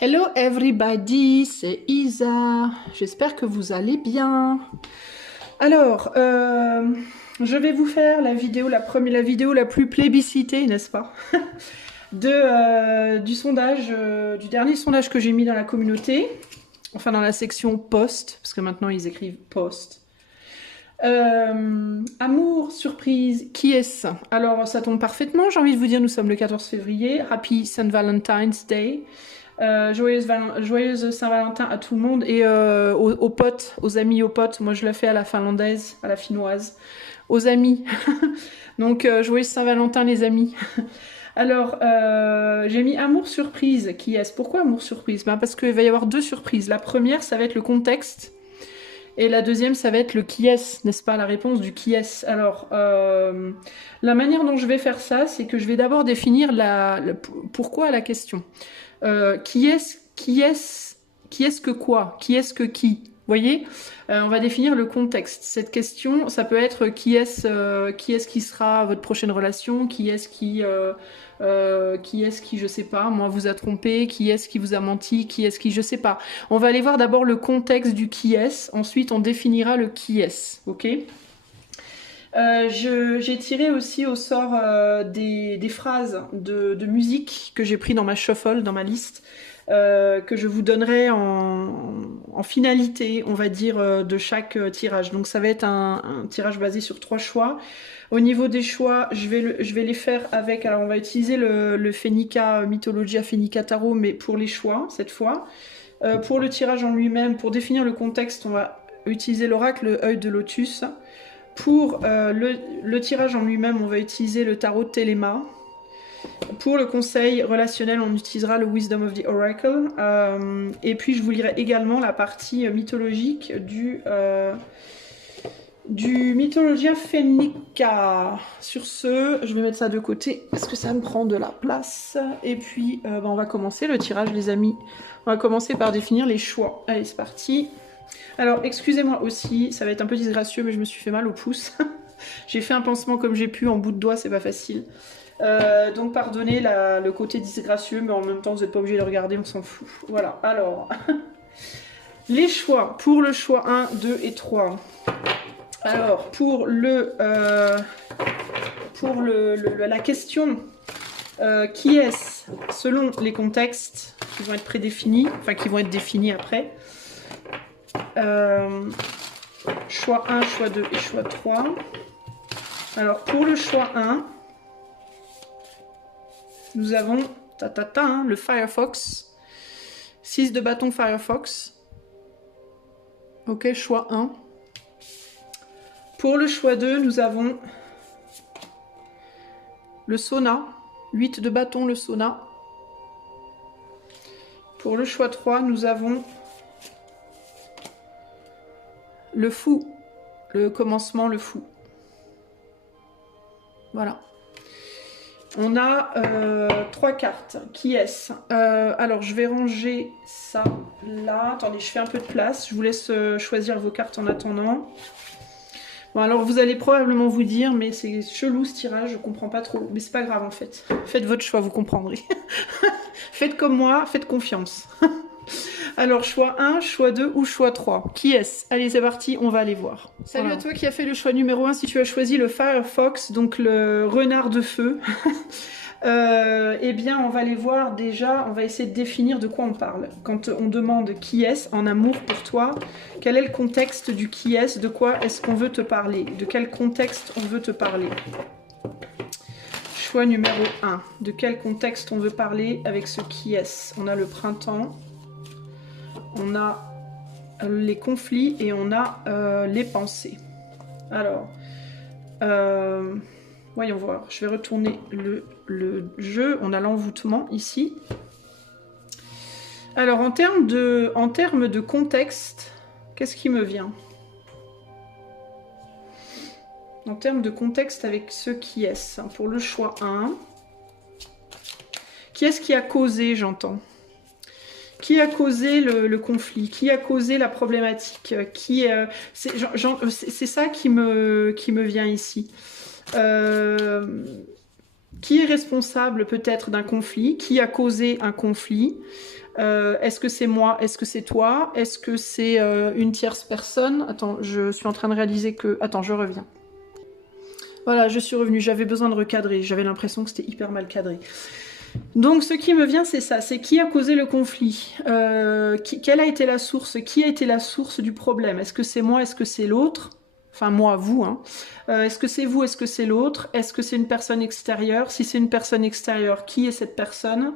Hello everybody, c'est Isa. J'espère que vous allez bien. Alors, je vais vous faire la vidéo, la vidéo la plus plébiscitée, n'est-ce pas, du sondage, du dernier sondage que j'ai mis dans la communauté, enfin dans la section post, parce que maintenant ils écrivent post. Amour, surprise, qui est-ce? Alors ça tombe parfaitement, j'ai envie de vous dire, nous sommes le 14 février, Happy St. Valentine's Day. Joyeuse Saint-Valentin à tout le monde et aux potes, aux amis, aux potes. Moi, je le fais à la finlandaise, à la finnoise. Aux amis. Donc, joyeuse Saint-Valentin, les amis. Alors, j'ai mis amour surprise. Qui est-ce? Pourquoi amour surprise? Ben, parce qu'il va y avoir deux surprises. La première, ça va être le contexte. Et la deuxième, ça va être le qui est-ce, n'est-ce pas? La réponse du qui est-ce. Alors, la manière dont je vais faire ça, c'est que je vais d'abord définir pourquoi la question. Qui est-ce que quoi? Qui est-ce que qui? Vous voyez, on va définir le contexte. Cette question, ça peut être qui est-ce qui sera votre prochaine relation? Qui est-ce qui, je sais pas, moi, vous a trompé? Qui est-ce qui vous a menti? Qui est-ce qui, je sais pas. On va aller voir d'abord le contexte du qui est-ce, ensuite on définira le qui est-ce, ok? J'ai tiré aussi au sort des phrases de musique que j'ai pris dans ma shuffle, dans ma liste, que je vous donnerai en finalité, on va dire, de chaque tirage. Donc ça va être un tirage basé sur 3 choix. Au niveau des choix, je vais les faire avec... Alors on va utiliser le Fenica, Mythologia Fenica Tarot, mais pour les choix, cette fois. Pour le tirage en lui-même, pour définir le contexte, on va utiliser l'oracle Œil de Lotus. Pour le tirage en lui-même, on va utiliser le tarot de Téléma. Pour le conseil relationnel, on utilisera le Wisdom of the Oracle. Et puis, je vous lirai également la partie mythologique du Mythologia Fenica. Sur ce, je vais mettre ça de côté parce que ça me prend de la place. Et puis, on va commencer le tirage, les amis. On va commencer par définir les choix. Allez, c'est parti. Alors, excusez-moi aussi, ça va être un peu disgracieux, mais je me suis fait mal au pouce. J'ai fait un pansement comme j'ai pu, en bout de doigt, c'est pas facile. Donc, pardonnez le côté disgracieux, mais en même temps, vous n'êtes pas obligé de regarder, on s'en fout. Voilà, alors... les choix, pour le choix 1, 2 et 3. Alors, pour la question... qui est-ce, selon les contextes qui vont être prédéfinis, enfin qui vont être définis après. Choix 1, choix 2 et choix 3. Alors pour le choix 1, nous avons le Firefox. 6 de bâton Firefox. Ok, choix 1. Pour le choix 2, nous avons le sauna. 8 de bâton, le sauna. Pour le choix 3, nous avons le fou, le commencement, le fou. Voilà. On a 3 cartes. Qui est-ce? Alors, je vais ranger ça là. Attendez, je fais un peu de place. Je vous laisse choisir vos cartes en attendant. Bon, alors, vous allez probablement vous dire, mais c'est chelou ce tirage, je comprends pas trop. Mais c'est pas grave, en fait. Faites votre choix, vous comprendrez. Faites comme moi, faites confiance. Alors, choix 1, choix 2 ou choix 3? Qui est-ce? Allez, c'est parti, on va aller voir. Salut à toi qui as fait le choix numéro 1. Si tu as choisi le Firefox, donc le renard de feu, eh bien, on va aller voir déjà, on va essayer de définir de quoi on parle. Quand on demande qui est-ce en amour pour toi, quel est le contexte du qui est-ce? De quoi est-ce qu'on veut te parler? De quel contexte on veut te parler? Choix numéro 1. De quel contexte on veut parler avec ce qui est-ce? On a le printemps. On a les conflits et on a les pensées. Alors, voyons voir. Je vais retourner le jeu. On a l'envoûtement ici. Alors, en termes de contexte, qu'est-ce qui me vient? En termes de contexte avec ce qui est-ce? Pour le choix 1. Qui est-ce qui a causé, j'entends? Qui a causé le conflit? Qui a causé la problématique? C'est ça qui me vient ici. Qui est responsable peut-être d'un conflit? Qui a causé un conflit? Est-ce que c'est moi? Est-ce que c'est toi? Est-ce que c'est une tierce personne? Attends, je suis en train de réaliser que... Attends, je reviens. Voilà, je suis revenue. J'avais besoin de recadrer. J'avais l'impression que c'était hyper mal cadré. Donc, ce qui me vient, c'est ça. C'est qui a causé le conflit? Quelle a été la source? Qui a été la source du problème? Est-ce que c'est moi? Est-ce que c'est l'autre? Enfin, moi, vous, hein. Est-ce que c'est vous? Est-ce que c'est l'autre? Est-ce que c'est une personne extérieure? Si c'est une personne extérieure, qui est cette personne?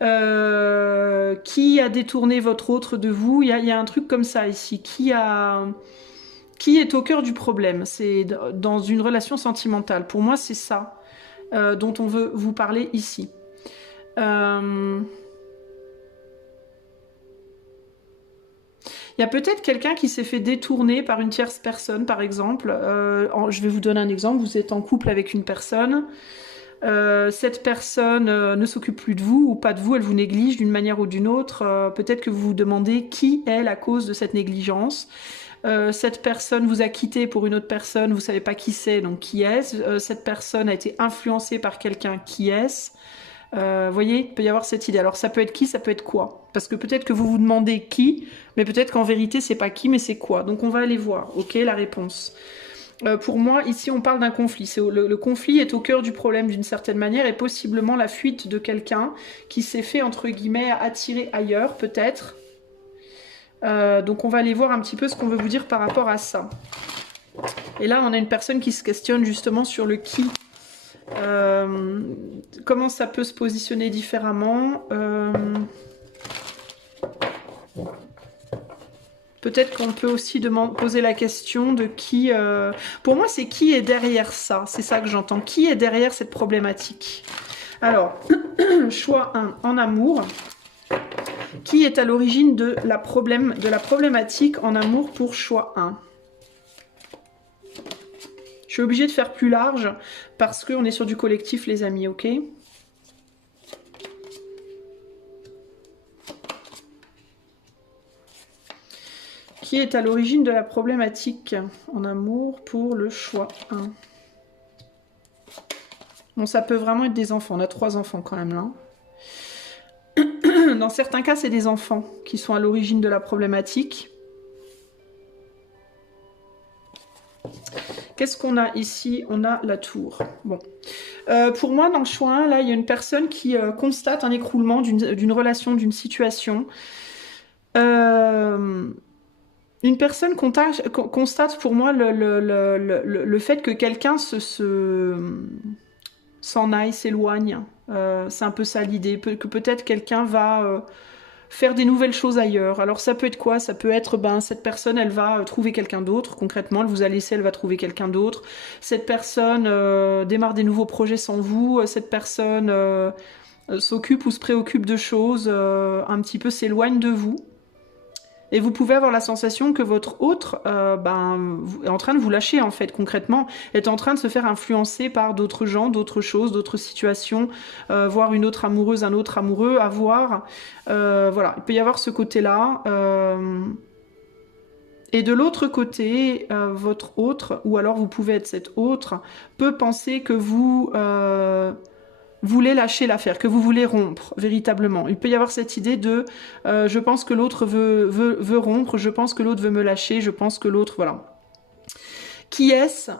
Qui a détourné votre autre de vous? Il y a un truc comme ça ici. Qui est au cœur du problème? C'est dans une relation sentimentale. Pour moi, c'est ça dont on veut vous parler ici. Il y a peut-être quelqu'un qui s'est fait détourner par une tierce personne, par exemple. Je vais vous donner un exemple. Vous êtes en couple avec une personne. Cette personne ne s'occupe plus de vous ou pas de vous, elle vous néglige d'une manière ou d'une autre. Peut-être que vous vous demandez qui est la cause de cette négligence. Cette personne vous a quitté pour une autre personne, vous savez pas qui c'est, donc qui est-ce? Cette personne a été influencée par quelqu'un, qui est-ce? Voyez, il peut y avoir cette idée. Alors ça peut être qui, ça peut être quoi? Parce que peut-être que vous vous demandez qui, mais peut-être qu'en vérité c'est pas qui, mais c'est quoi. Donc on va aller voir, ok, la réponse. Pour moi, ici on parle d'un conflit. Le conflit est au cœur du problème d'une certaine manière et possiblement la fuite de quelqu'un qui s'est fait, entre guillemets, attirer ailleurs, peut-être. Donc on va aller voir un petit peu ce qu'on veut vous dire par rapport à ça. Et là, on a une personne qui se questionne justement sur le qui. Comment ça peut se positionner différemment. Peut-être qu'on peut aussi poser la question de qui... Pour moi, c'est qui est derrière ça. C'est ça que j'entends. Qui est derrière cette problématique? Alors, choix 1, en amour. Qui est à l'origine de la problématique en amour pour choix 1? Je suis obligée de faire plus large parce qu'on est sur du collectif, les amis, ok? Qui est à l'origine de la problématique en amour pour le choix 1? Bon, ça peut vraiment être des enfants. On a 3 enfants quand même là. Dans certains cas, c'est des enfants qui sont à l'origine de la problématique. Qu'est-ce qu'on a ici? On a la tour. Bon. Pour moi, dans le choix 1, là, il y a une personne qui constate un écroulement d'une relation, d'une situation. Une personne constate pour moi le fait que quelqu'un s'en aille, s'éloigne. C'est un peu ça l'idée, que peut-être quelqu'un va faire des nouvelles choses ailleurs. Alors ça peut être quoi? Ça peut être, cette personne, elle va trouver quelqu'un d'autre, concrètement, elle vous a laissé, elle va trouver quelqu'un d'autre. Cette personne démarre des nouveaux projets sans vous, cette personne s'occupe ou se préoccupe de choses, un petit peu s'éloigne de vous. Et vous pouvez avoir la sensation que votre autre est en train de vous lâcher, en fait, concrètement, est en train de se faire influencer par d'autres gens, d'autres choses, d'autres situations, voir une autre amoureuse, un autre amoureux, à voir. Voilà, il peut y avoir ce côté-là. Et de l'autre côté, votre autre, ou alors vous pouvez être cet autre, peut penser que vous... voulez lâcher l'affaire, que vous voulez rompre, véritablement. Il peut y avoir cette idée de je pense que l'autre veut rompre, je pense que l'autre veut me lâcher, je pense que l'autre... Voilà. Qui est-ce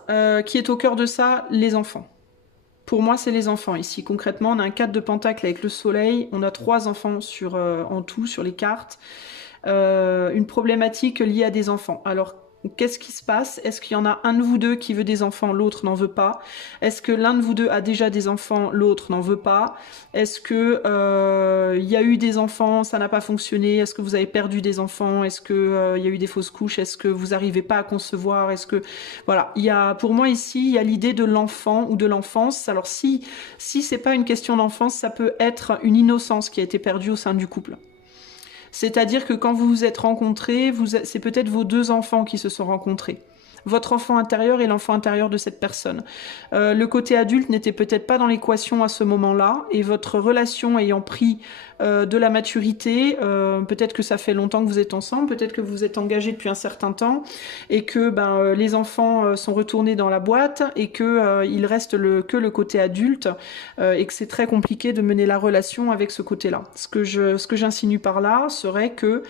qui est au cœur de ça? Les enfants. Pour moi, c'est les enfants ici. Concrètement, on a un 4 de pentacle avec le soleil, on a 3 enfants en tout sur les cartes. Une problématique liée à des enfants. Alors, qu'est-ce qui se passe? Est-ce qu'il y en a un de vous deux qui veut des enfants, l'autre n'en veut pas? Est-ce que l'un de vous deux a déjà des enfants, l'autre n'en veut pas? Est-ce que il y a eu des enfants, ça n'a pas fonctionné? Est-ce que vous avez perdu des enfants? Est-ce que il y a eu des fausses couches? Est-ce que vous n'arrivez pas à concevoir? Est-ce que voilà, pour moi ici, il y a l'idée de l'enfant ou de l'enfance. Alors si c'est pas une question d'enfance, ça peut être une innocence qui a été perdue au sein du couple. C'est-à-dire que quand vous vous êtes rencontrés, c'est peut-être vos 2 enfants qui se sont rencontrés. Votre enfant intérieur et l'enfant intérieur de cette personne. Le côté adulte n'était peut-être pas dans l'équation à ce moment-là, et votre relation ayant pris de la maturité. Peut-être que ça fait longtemps que vous êtes ensemble, peut-être que vous êtes engagés depuis un certain temps et que les enfants sont retournés dans la boîte et que il reste que le côté adulte et que c'est très compliqué de mener la relation avec ce côté-là. Ce que j'insinue par là serait que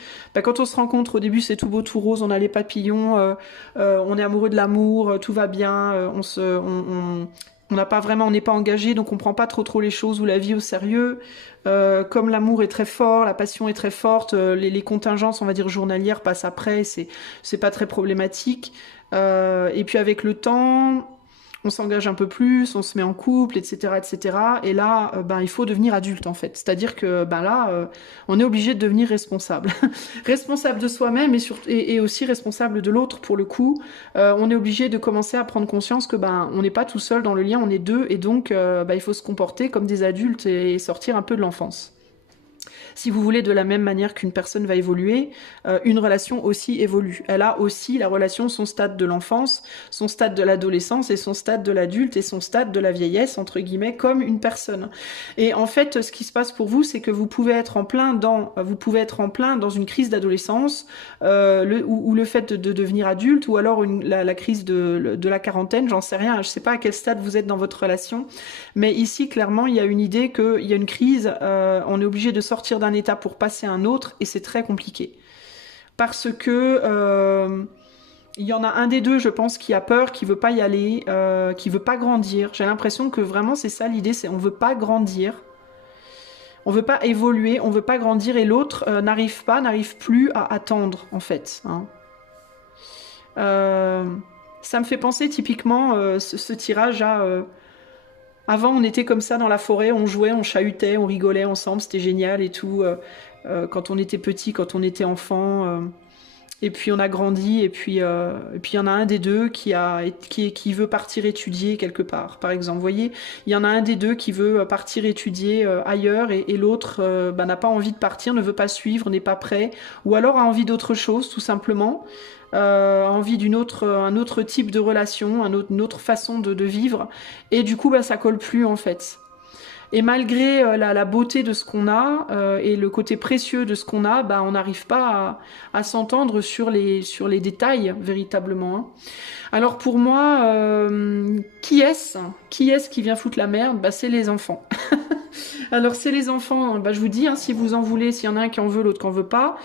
quand on se rencontre au début c'est tout beau tout rose, on a les papillons, on est amoureux de l'amour, tout va bien, on n'a pas vraiment, on n'est pas engagé, donc on prend pas trop les choses ou la vie au sérieux. Comme l'amour est très fort, la passion est très forte, les contingences, on va dire journalières, passent après, c'est pas très problématique. Et puis avec le temps, on s'engage un peu plus, on se met en couple, etc., etc. Et là, il faut devenir adulte en fait. C'est-à-dire que là, on est obligé de devenir responsable, responsable de soi-même et aussi responsable de l'autre pour le coup. On est obligé de commencer à prendre conscience que on n'est pas tout seul dans le lien, on est deux, et donc il faut se comporter comme des adultes et sortir un peu de l'enfance. Si vous voulez, de la même manière qu'une personne va évoluer, une relation aussi évolue. Elle a aussi, la relation, son stade de l'enfance, son stade de l'adolescence et son stade de l'adulte et son stade de la vieillesse, entre guillemets, comme une personne. Et en fait, ce qui se passe pour vous, c'est que vous pouvez être en plein dans une crise d'adolescence, ou le fait de devenir adulte, ou alors la crise de la quarantaine, j'en sais rien, je sais pas à quel stade vous êtes dans votre relation, mais ici, clairement, il y a une idée qu'il y a une crise, on est obligé de sortir d'un état pour passer à un autre, et c'est très compliqué. Parce que il y en a un des deux, je pense, qui a peur, qui veut pas y aller, qui veut pas grandir. J'ai l'impression que vraiment c'est ça l'idée, c'est on veut pas grandir, on veut pas évoluer, on veut pas grandir, et l'autre n'arrive plus à attendre en fait. Hein. Ça me fait penser typiquement ce tirage à avant, on était comme ça dans la forêt, on jouait, on chahutait, on rigolait ensemble, c'était génial et tout. Quand on était petit, quand on était enfant, et puis on a grandi, et puis il y en a un des deux qui veut partir étudier quelque part, par exemple. Vous voyez, il y en a un des deux qui veut partir étudier ailleurs, et l'autre n'a pas envie de partir, ne veut pas suivre, n'est pas prêt, ou alors a envie d'autre chose, tout simplement. Envie un autre type de relation, une autre façon de vivre, et du coup ça colle plus en fait. Et malgré la beauté de ce qu'on a et le côté précieux de ce qu'on a, on n'arrive pas à s'entendre sur les détails véritablement. Hein. Alors pour moi, qui est-ce qui vient foutre la merde? C'est les enfants. Alors c'est les enfants, je vous dis, hein, si vous en voulez, s'il y en a un qui en veut, l'autre qui en veut pas,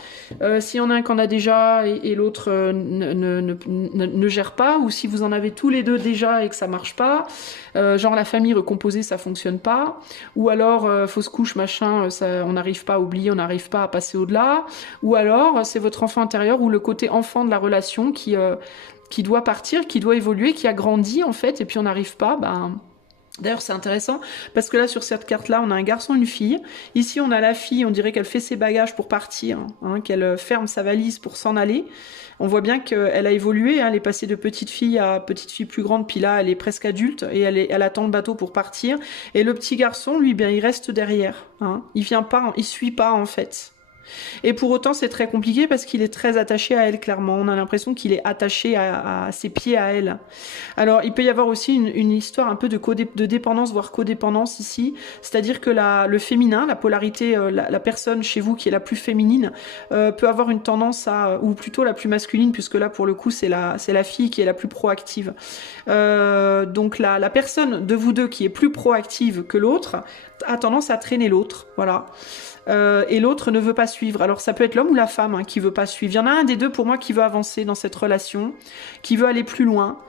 s'il y en a un qui en a déjà et l'autre ne gère pas, ou si vous en avez tous les deux déjà et que ça marche pas, genre la famille recomposée ça fonctionne pas, ou alors fausse couche machin, on n'arrive pas à oublier, on n'arrive pas à passer au-delà, ou alors c'est votre enfant intérieur ou le côté enfant de la relation qui doit partir, qui doit évoluer, qui a grandi en fait, et puis on n'arrive pas, D'ailleurs, c'est intéressant parce que là, sur cette carte-là, on a un garçon et une fille. Ici, on a la fille, on dirait qu'elle fait ses bagages pour partir, hein, qu'elle ferme sa valise pour s'en aller. On voit bien qu'elle a évolué, hein, elle est passée de petite fille à petite fille plus grande, puis là, elle est presque adulte et elle attend le bateau pour partir. Et le petit garçon, lui, il reste derrière. Hein. Il vient pas, il suit pas en fait. Et pour autant, c'est très compliqué parce qu'il est très attaché à elle, clairement. On a l'impression qu'il est attaché à ses pieds à elle. Alors, il peut y avoir aussi une histoire un peu de dépendance, voire codépendance ici. C'est-à-dire que le féminin, la polarité, la personne chez vous qui est la plus féminine, peut avoir une tendance ou plutôt la plus masculine, puisque là, pour le coup, c'est la fille qui est la plus proactive. Donc, la personne de vous deux qui est plus proactive que l'autre a tendance à traîner l'autre. Voilà. Et l'autre ne veut pas suivre. Alors ça peut être l'homme ou la femme qui veut pas suivre. Il y en a un des deux pour moi qui veut avancer dans cette relation, qui veut aller plus loin,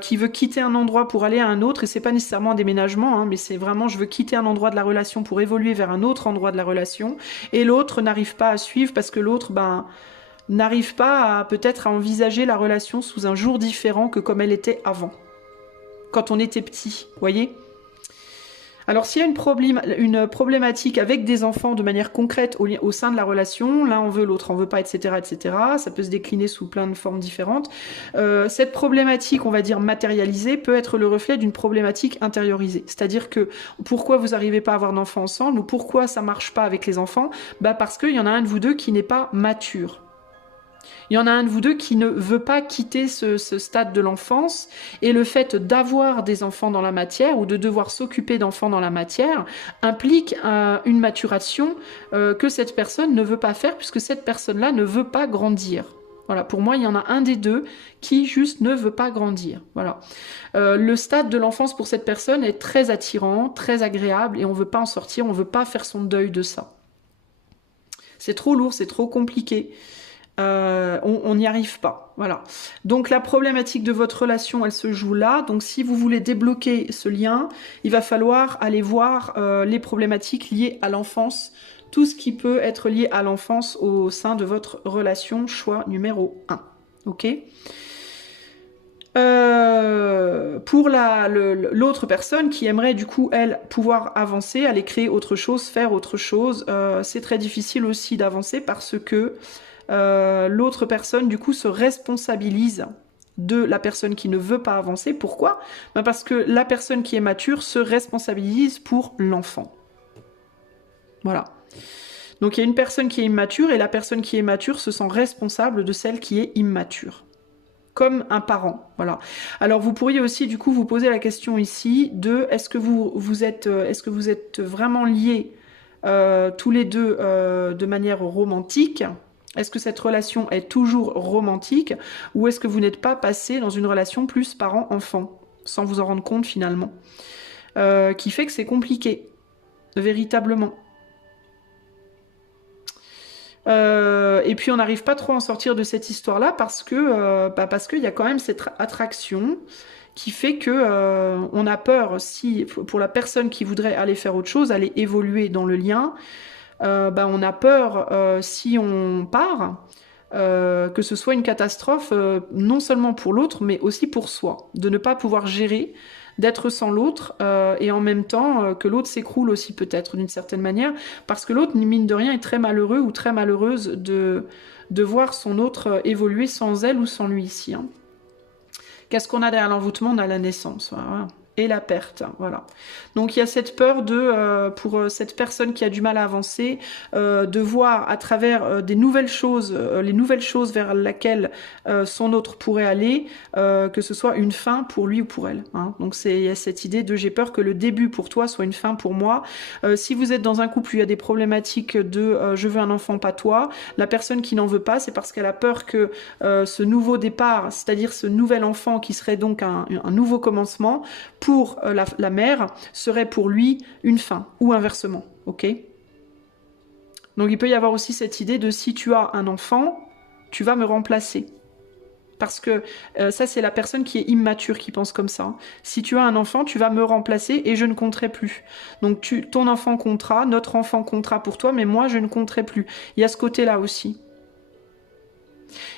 qui veut quitter un endroit pour aller à un autre, et c'est pas nécessairement un déménagement, mais c'est vraiment je veux quitter un endroit de la relation pour évoluer vers un autre endroit de la relation, et l'autre n'arrive pas à suivre parce que l'autre n'arrive pas peut-être à envisager la relation sous un jour différent que comme elle était avant, quand on était petit, voyez. Alors s'il y a une problématique avec des enfants de manière concrète au sein de la relation, l'un en veut, l'autre en veut pas, etc., etc., ça peut se décliner sous plein de formes différentes. Cette problématique, on va dire matérialisée, peut être le reflet d'une problématique intériorisée. C'est-à-dire que pourquoi vous n'arrivez pas à avoir d'enfants ensemble, ou pourquoi ça marche pas avec les enfants, parce qu'il y en a un de vous deux qui n'est pas mature. Il y en a un de vous deux qui ne veut pas quitter ce stade de l'enfance, et le fait d'avoir des enfants dans la matière ou de devoir s'occuper d'enfants dans la matière implique une maturation que cette personne ne veut pas faire, puisque cette personne-là ne veut pas grandir. Voilà, pour moi, il y en a un des deux qui juste ne veut pas grandir. Voilà. Le stade de l'enfance pour cette personne est très attirant, très agréable, et on ne veut pas en sortir, on ne veut pas faire son deuil de ça. C'est trop lourd, c'est trop compliqué. On n'y arrive pas. Voilà. Donc la problématique de votre relation, elle se joue là. Donc si vous voulez débloquer ce lien, il va falloir aller voir les problématiques liées à l'enfance, tout ce qui peut être lié à l'enfance au sein de votre relation, choix numéro 1. Ok ? Pour l'autre personne qui aimerait du coup, elle, pouvoir avancer, aller créer autre chose, faire autre chose, c'est très difficile aussi d'avancer parce que l'autre personne du coup se responsabilise de la personne qui ne veut pas avancer. Pourquoi ? Ben parce que la personne qui est mature se responsabilise pour l'enfant. Voilà. Donc il y a une personne qui est immature et la personne qui est mature se sent responsable de celle qui est immature. Comme un parent, voilà. Alors vous pourriez aussi du coup vous poser la question ici de est-ce que vous êtes vraiment liés tous les deux de manière romantique ? Est-ce que cette relation est toujours romantique ou est-ce que vous n'êtes pas passé dans une relation plus parent-enfant sans vous en rendre compte finalement qui fait que c'est compliqué, véritablement. Et puis on n'arrive pas trop à en sortir de cette histoire-là parce qu'il y a quand même cette attraction qui fait que on a peur, si pour la personne qui voudrait aller faire autre chose, aller évoluer dans le lien, on a peur si on part que ce soit une catastrophe non seulement pour l'autre mais aussi pour soi, de ne pas pouvoir gérer, d'être sans l'autre et en même temps que l'autre s'écroule aussi peut-être d'une certaine manière parce que l'autre mine de rien est très malheureux ou très malheureuse de voir son autre évoluer sans elle ou sans lui ici. Hein. Qu'est-ce qu'on a derrière l'envoûtement ? On a la naissance. Voilà. Et la perte, voilà. Donc il y a cette peur pour cette personne qui a du mal à avancer, de voir à travers des nouvelles choses, les nouvelles choses vers lesquelles son autre pourrait aller, que ce soit une fin pour lui ou pour elle. Hein. Donc il y a cette idée de j'ai peur que le début pour toi soit une fin pour moi. Si vous êtes dans un couple où il y a des problématiques de je veux un enfant, pas toi, la personne qui n'en veut pas, c'est parce qu'elle a peur que ce nouveau départ, c'est-à-dire ce nouvel enfant qui serait donc un nouveau commencement, pour la mère, serait pour lui une fin, ou inversement, ok ? Donc il peut y avoir aussi cette idée de si tu as un enfant, tu vas me remplacer. Parce que ça, c'est la personne qui est immature qui pense comme ça. Hein. Si tu as un enfant, tu vas me remplacer et je ne compterai plus. Donc ton enfant comptera, notre enfant comptera pour toi, mais moi, je ne compterai plus. Il y a ce côté-là aussi.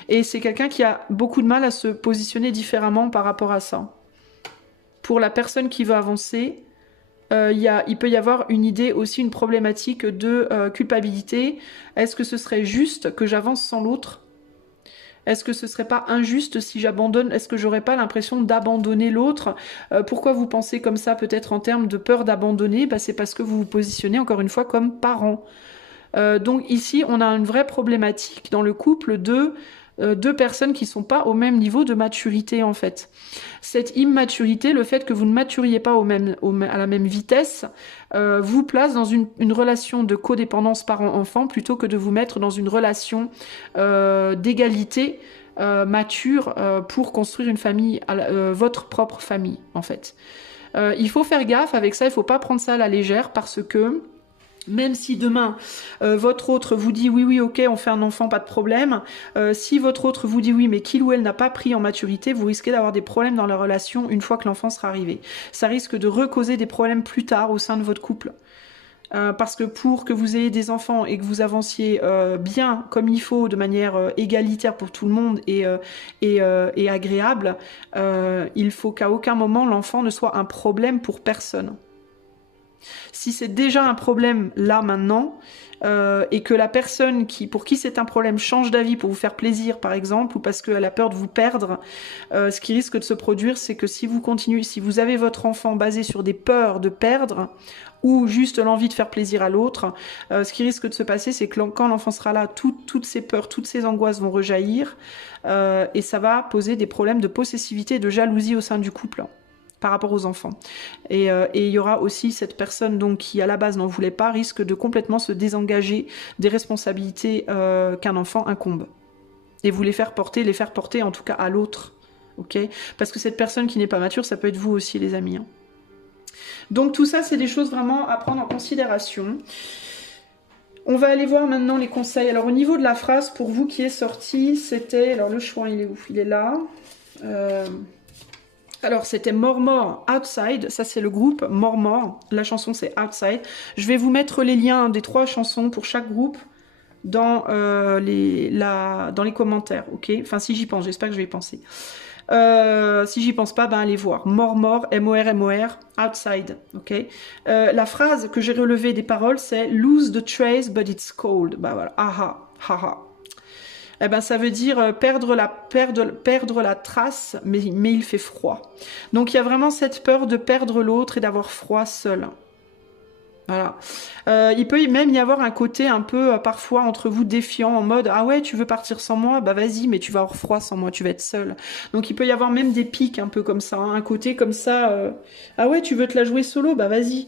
Et c'est quelqu'un qui a beaucoup de mal à se positionner différemment par rapport à ça. Pour la personne qui veut avancer, il peut y avoir une idée aussi, une problématique de culpabilité. Est-ce que ce serait juste que j'avance sans l'autre ? Est-ce que ce serait pas injuste si j'abandonne ? Est-ce que j'aurais pas l'impression d'abandonner l'autre ? Pourquoi vous pensez comme ça, peut-être en termes de peur d'abandonner ? C'est parce que vous vous positionnez encore une fois comme parent. Donc ici, on a une vraie problématique dans le couple de deux personnes qui ne sont pas au même niveau de maturité en fait. Cette immaturité, le fait que vous ne maturiez pas à la même vitesse, vous place dans une relation de codépendance parent-enfant plutôt que de vous mettre dans une relation d'égalité mature pour construire une famille, votre propre famille en fait. Il faut faire gaffe avec ça, il ne faut pas prendre ça à la légère parce que même si demain, votre autre vous dit oui, ok, on fait un enfant, pas de problème. Si votre autre vous dit oui, mais qu'il ou elle n'a pas pris en maturité, vous risquez d'avoir des problèmes dans la relation une fois que l'enfant sera arrivé. Ça risque de recauser des problèmes plus tard au sein de votre couple. Parce que pour que vous ayez des enfants et que vous avanciez bien comme il faut, de manière égalitaire pour tout le monde et agréable, il faut qu'à aucun moment l'enfant ne soit un problème pour personne. Si c'est déjà un problème là maintenant, et que la personne pour qui c'est un problème change d'avis pour vous faire plaisir par exemple, ou parce qu'elle a peur de vous perdre, ce qui risque de se produire, c'est que si vous avez votre enfant basé sur des peurs de perdre, ou juste l'envie de faire plaisir à l'autre, ce qui risque de se passer, c'est que quand l'enfant sera là, toutes ces peurs, toutes ces angoisses vont rejaillir, et ça va poser des problèmes de possessivité et de jalousie au sein du couple par rapport aux enfants. Et il y aura aussi cette personne donc qui à la base n'en voulait pas, risque de complètement se désengager des responsabilités qu'un enfant incombe. Et vous les faire porter en tout cas à l'autre. Ok ? Parce que cette personne qui n'est pas mature, ça peut être vous aussi les amis. Hein. Donc tout ça, c'est des choses vraiment à prendre en considération. On va aller voir maintenant les conseils. Alors au niveau de la phrase, pour vous qui est sorti, c'était... Alors le choix, il est où ? Il est là. Alors c'était More More Outside, ça c'est le groupe More More, la chanson c'est Outside. Je vais vous mettre les liens des 3 chansons pour chaque groupe dans les commentaires, ok? Enfin si j'y pense, j'espère que je vais y penser. Si j'y pense pas, ben allez voir. More More, M-O-R, Outside, ok? La phrase que j'ai relevée des paroles c'est Lose the trace but it's cold. Bah voilà, aha, haha. Eh ben, ça veut dire perdre la trace, mais il fait froid. Donc il y a vraiment cette peur de perdre l'autre et d'avoir froid seul. Voilà. Il peut même y avoir un côté un peu parfois entre vous défiant en mode ah ouais tu veux partir sans moi, bah vas-y mais tu vas avoir froid sans moi, tu vas être seul. Donc il peut y avoir même des pics un peu comme ça, hein, un côté comme ça ah ouais tu veux te la jouer solo, bah vas-y.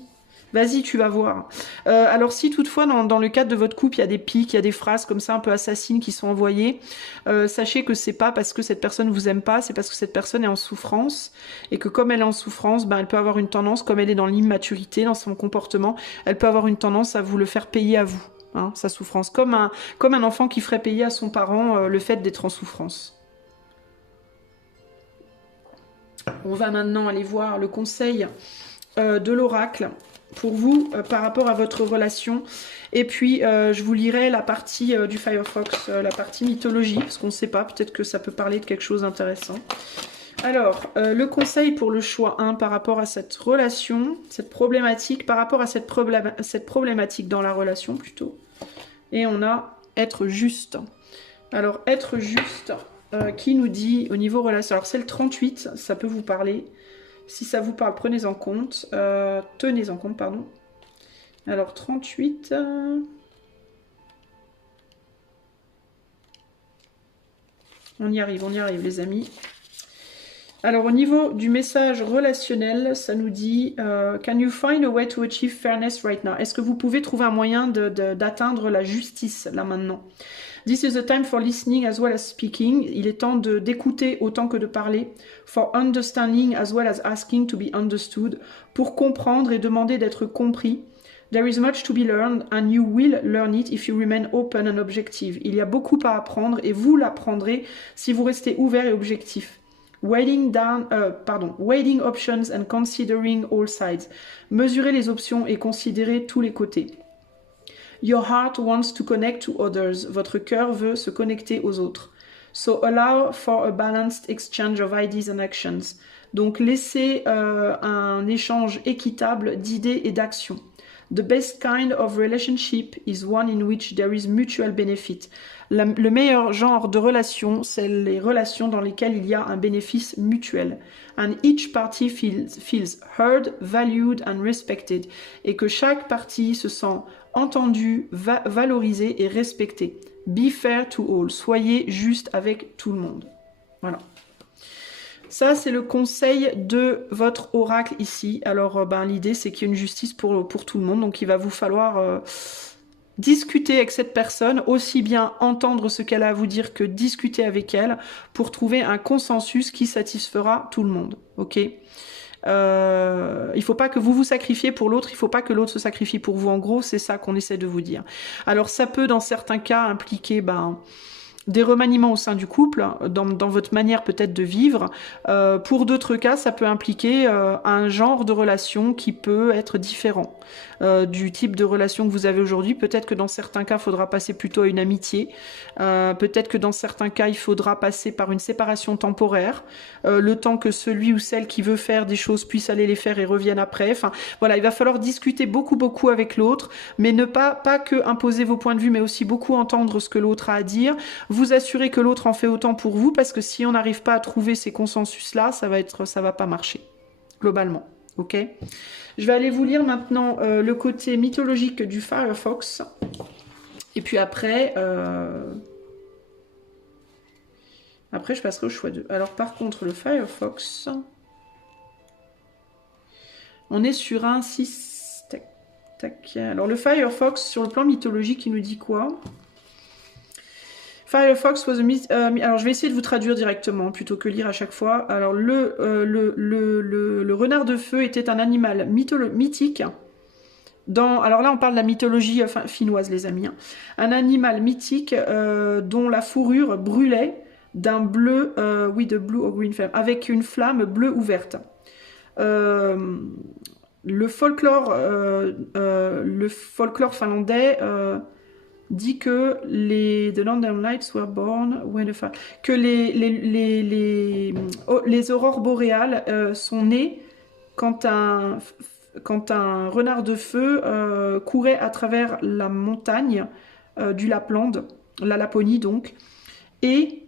Vas-y, tu vas voir. Alors si toutefois, dans le cadre de votre couple, il y a des pics, il y a des phrases comme ça un peu assassines qui sont envoyées, sachez que c'est pas parce que cette personne vous aime pas, c'est parce que cette personne est en souffrance, et que comme elle est en souffrance, ben, elle peut avoir une tendance, comme elle est dans l'immaturité, dans son comportement, elle peut avoir une tendance à vous le faire payer à vous, hein, sa souffrance, comme un enfant qui ferait payer à son parent le fait d'être en souffrance. On va maintenant aller voir le conseil de l'oracle pour vous par rapport à votre relation, et puis je vous lirai la partie du Firefox, la partie mythologie, parce qu'on ne sait pas, peut-être que ça peut parler de quelque chose d'intéressant. Alors, le conseil pour le choix 1 par rapport à cette relation, cette problématique, par rapport à cette problématique dans la relation plutôt, et on a être juste. Alors, être juste, qui nous dit au niveau relation, alors c'est le 38, ça peut vous parler. Si ça vous parle, prenez en compte. Tenez en compte, pardon. Alors, 38. On y arrive, les amis. Alors, au niveau du message relationnel, ça nous dit Can you find a way to achieve fairness right now? Est-ce que vous pouvez trouver un moyen d'atteindre la justice, là, maintenant? This is the time for listening as well as speaking. Il est temps d'écouter autant que de parler. For understanding as well as asking to be understood. Pour comprendre et demander d'être compris. There is much to be learned and you will learn it if you remain open and objective. Il y a beaucoup à apprendre et vous l'apprendrez si vous restez ouvert et objectif. Weighing options and considering all sides. Mesurer les options et considérer tous les côtés. Your heart wants to connect to others. Votre cœur veut se connecter aux autres. So allow for a balanced exchange of ideas and actions. Donc laissez un échange équitable d'idées et d'actions. The best kind of relationship is one in which there is mutual benefit. Le meilleur genre de relation, c'est les relations dans lesquelles il y a un bénéfice mutuel. And each party feels heard, valued and respected. Et que chaque partie se sent entendue, valorisée et respectée. Be fair to all. Soyez juste avec tout le monde. Voilà. Ça, c'est le conseil de votre oracle ici. Alors, l'idée, c'est qu'il y ait une justice pour tout le monde. Donc, il va vous falloir discuter avec cette personne, aussi bien entendre ce qu'elle a à vous dire que discuter avec elle pour trouver un consensus qui satisfera tout le monde. Ok ? Il ne faut pas que vous vous sacrifiez pour l'autre, il ne faut pas que l'autre se sacrifie pour vous. En gros, c'est ça qu'on essaie de vous dire. Alors, ça peut, dans certains cas, impliquer... des remaniements au sein du couple, dans votre manière peut-être de vivre. Pour d'autres cas, ça peut impliquer un genre de relation qui peut être différent du type de relation que vous avez aujourd'hui. Peut-être que dans certains cas, il faudra passer plutôt à une amitié. Peut-être que dans certains cas, il faudra passer par une séparation temporaire, le temps que celui ou celle qui veut faire des choses puisse aller les faire et revienne après. Enfin, voilà, il va falloir discuter beaucoup avec l'autre, mais ne pas que imposer vos points de vue, mais aussi beaucoup entendre ce que l'autre a à dire. Vous assurer que l'autre en fait autant pour vous, parce que si on n'arrive pas à trouver ces consensus-là, ça va pas marcher, globalement. Ok ? Je vais aller vous lire maintenant le côté mythologique du Firefox. Et puis après, je passerai au choix 2. Alors par contre, le Firefox, on est sur un 6. Tac, tac. Alors le Firefox, sur le plan mythologique, il nous dit quoi ? Firefox was a myth. Alors je vais essayer de vous traduire directement plutôt que lire à chaque fois. Alors le renard de feu était un animal mythique. Alors là on parle de la mythologie finnoise les amis. Hein. Un animal mythique dont la fourrure brûlait d'un bleu, with a blue or green flame, avec une flamme bleue ou verte. Le folklore finlandais dit que the Northern Lights were born when the fire... que les aurores boréales sont nées quand un renard de feu courait à travers la montagne du Lapland, la Laponie donc, et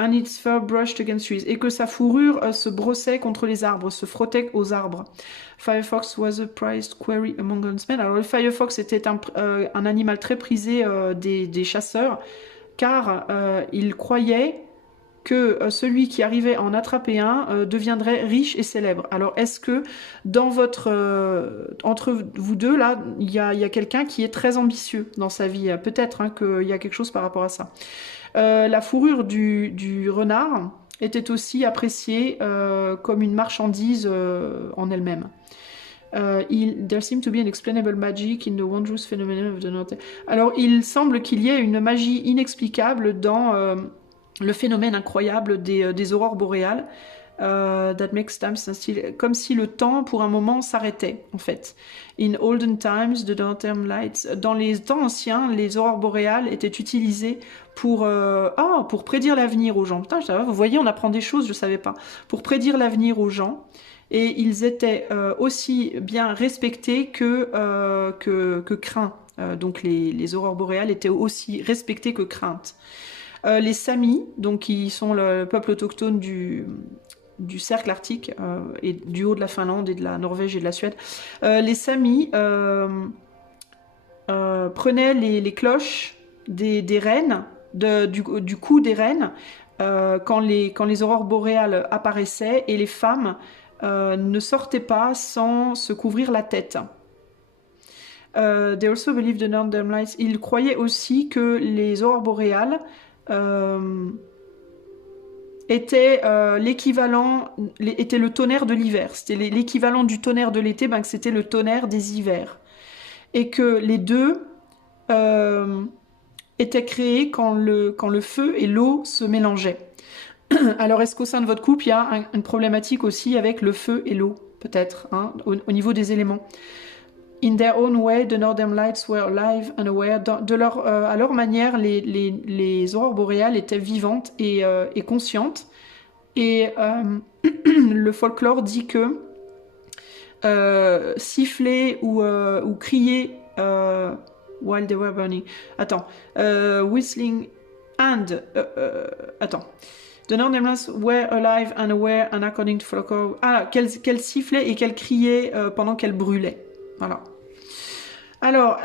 and its fur brushed against trees, et que sa fourrure se brossait contre les arbres, se frottait aux arbres. Firefox was a prized quarry among huntsmen. Alors le Firefox était un animal très prisé des chasseurs, car il croyait que celui qui arrivait à en attraper un deviendrait riche et célèbre. Alors est-ce que dans entre vous deux là, il y a quelqu'un qui est très ambitieux dans sa vie? Peut-être hein, qu'il y a quelque chose par rapport à ça. La fourrure du renard était aussi appréciée comme une marchandise en elle-même. There seemed to be an explainable magic in the wondrous phenomenon of the North. Alors, il semble qu'il y ait une magie inexplicable dans le phénomène incroyable des aurores boréales. That makes time stand still, comme si le temps pour un moment s'arrêtait en fait. In olden times, the Northern Lights, dans les temps anciens, les aurores boréales étaient utilisées pour prédire l'avenir aux gens. Putain, vous voyez, on apprend des choses, je savais pas. Pour prédire l'avenir aux gens, et ils étaient aussi bien respectés que craints. Donc les aurores boréales étaient aussi respectées que craintes. Les Samis, donc qui sont le peuple autochtone du cercle arctique et du haut de la Finlande et de la Norvège et de la Suède. Les Samis prenaient les cloches des reines, du cou des reines, quand les aurores boréales apparaissaient, et les femmes ne sortaient pas sans se couvrir la tête. They also believed the Northern Lights. Ils croyaient aussi que les aurores boréales était le tonnerre de l'hiver. C'était l'équivalent du tonnerre de l'été, que c'était le tonnerre des hivers. Et que les deux étaient créés quand le feu et l'eau se mélangeaient. Alors, est-ce qu'au sein de votre couple, il y a une problématique aussi avec le feu et l'eau, peut-être, hein, au niveau des éléments? In their own way, the Northern Lights were alive and aware. À leur manière, les aurores boréales étaient vivantes et conscientes. Et le folklore dit que siffler ou crier while they were burning. Whistling and... The Northern Lights were alive and aware and according to folklore... qu'elle sifflait et qu'elle criait pendant qu'elle brûlait. Voilà. Alors,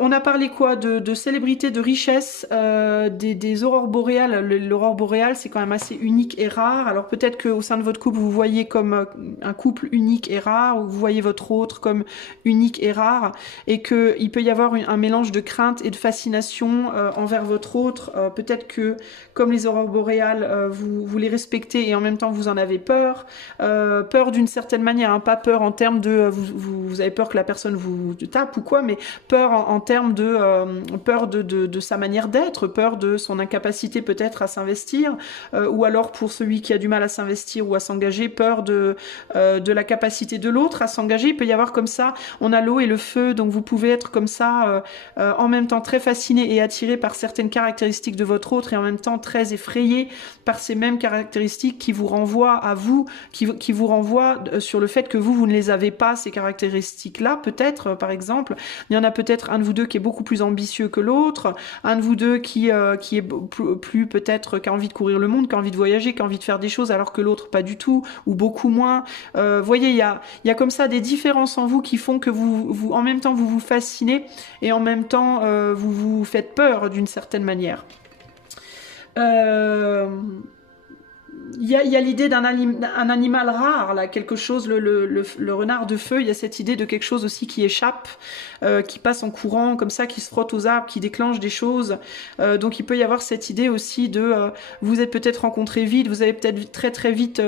on a parlé quoi de célébrité, de richesse, des aurores boréales. L'aurore boréale, c'est quand même assez unique et rare. Alors peut-être qu'au sein de votre couple, vous voyez comme un couple unique et rare, ou vous voyez votre autre comme unique et rare, et qu'il peut y avoir un mélange de crainte et de fascination envers votre autre. Peut-être que, comme les aurores boréales, vous les respectez et en même temps vous en avez peur. Peur d'une certaine manière, hein, pas peur en termes de vous avez peur que la personne vous tape ou quoi, mais peur en termes de peur de sa manière d'être, peur de son incapacité peut-être à s'investir, ou alors pour celui qui a du mal à s'investir ou à s'engager, peur de la capacité de l'autre à s'engager. Il peut y avoir comme ça, on a l'eau et le feu, donc vous pouvez être comme ça en même temps très fasciné et attiré par certaines caractéristiques de votre autre et en même temps très effrayé par ces mêmes caractéristiques qui vous renvoient à vous, qui vous renvoient sur le fait que vous ne les avez pas, ces caractéristiques-là, peut-être, par exemple. Il y en a peut-être un de vous deux qui est beaucoup plus ambitieux que l'autre, un de vous deux qui est plus peut-être, qui a envie de courir le monde, qui a envie de voyager, qui a envie de faire des choses, alors que l'autre pas du tout, ou beaucoup moins. Voyez, il y a comme ça des différences en vous qui font que vous en même temps, vous vous fascinez et en même temps, vous vous faites peur d'une certaine manière. Il y a l'idée d'un animal rare, là, quelque chose, le renard de feu, il y a cette idée de quelque chose aussi qui échappe, qui passe en courant, comme ça, qui se frotte aux arbres, qui déclenche des choses. Donc il peut y avoir cette idée aussi de, vous êtes peut-être rencontrés vite, vous avez peut-être très très vite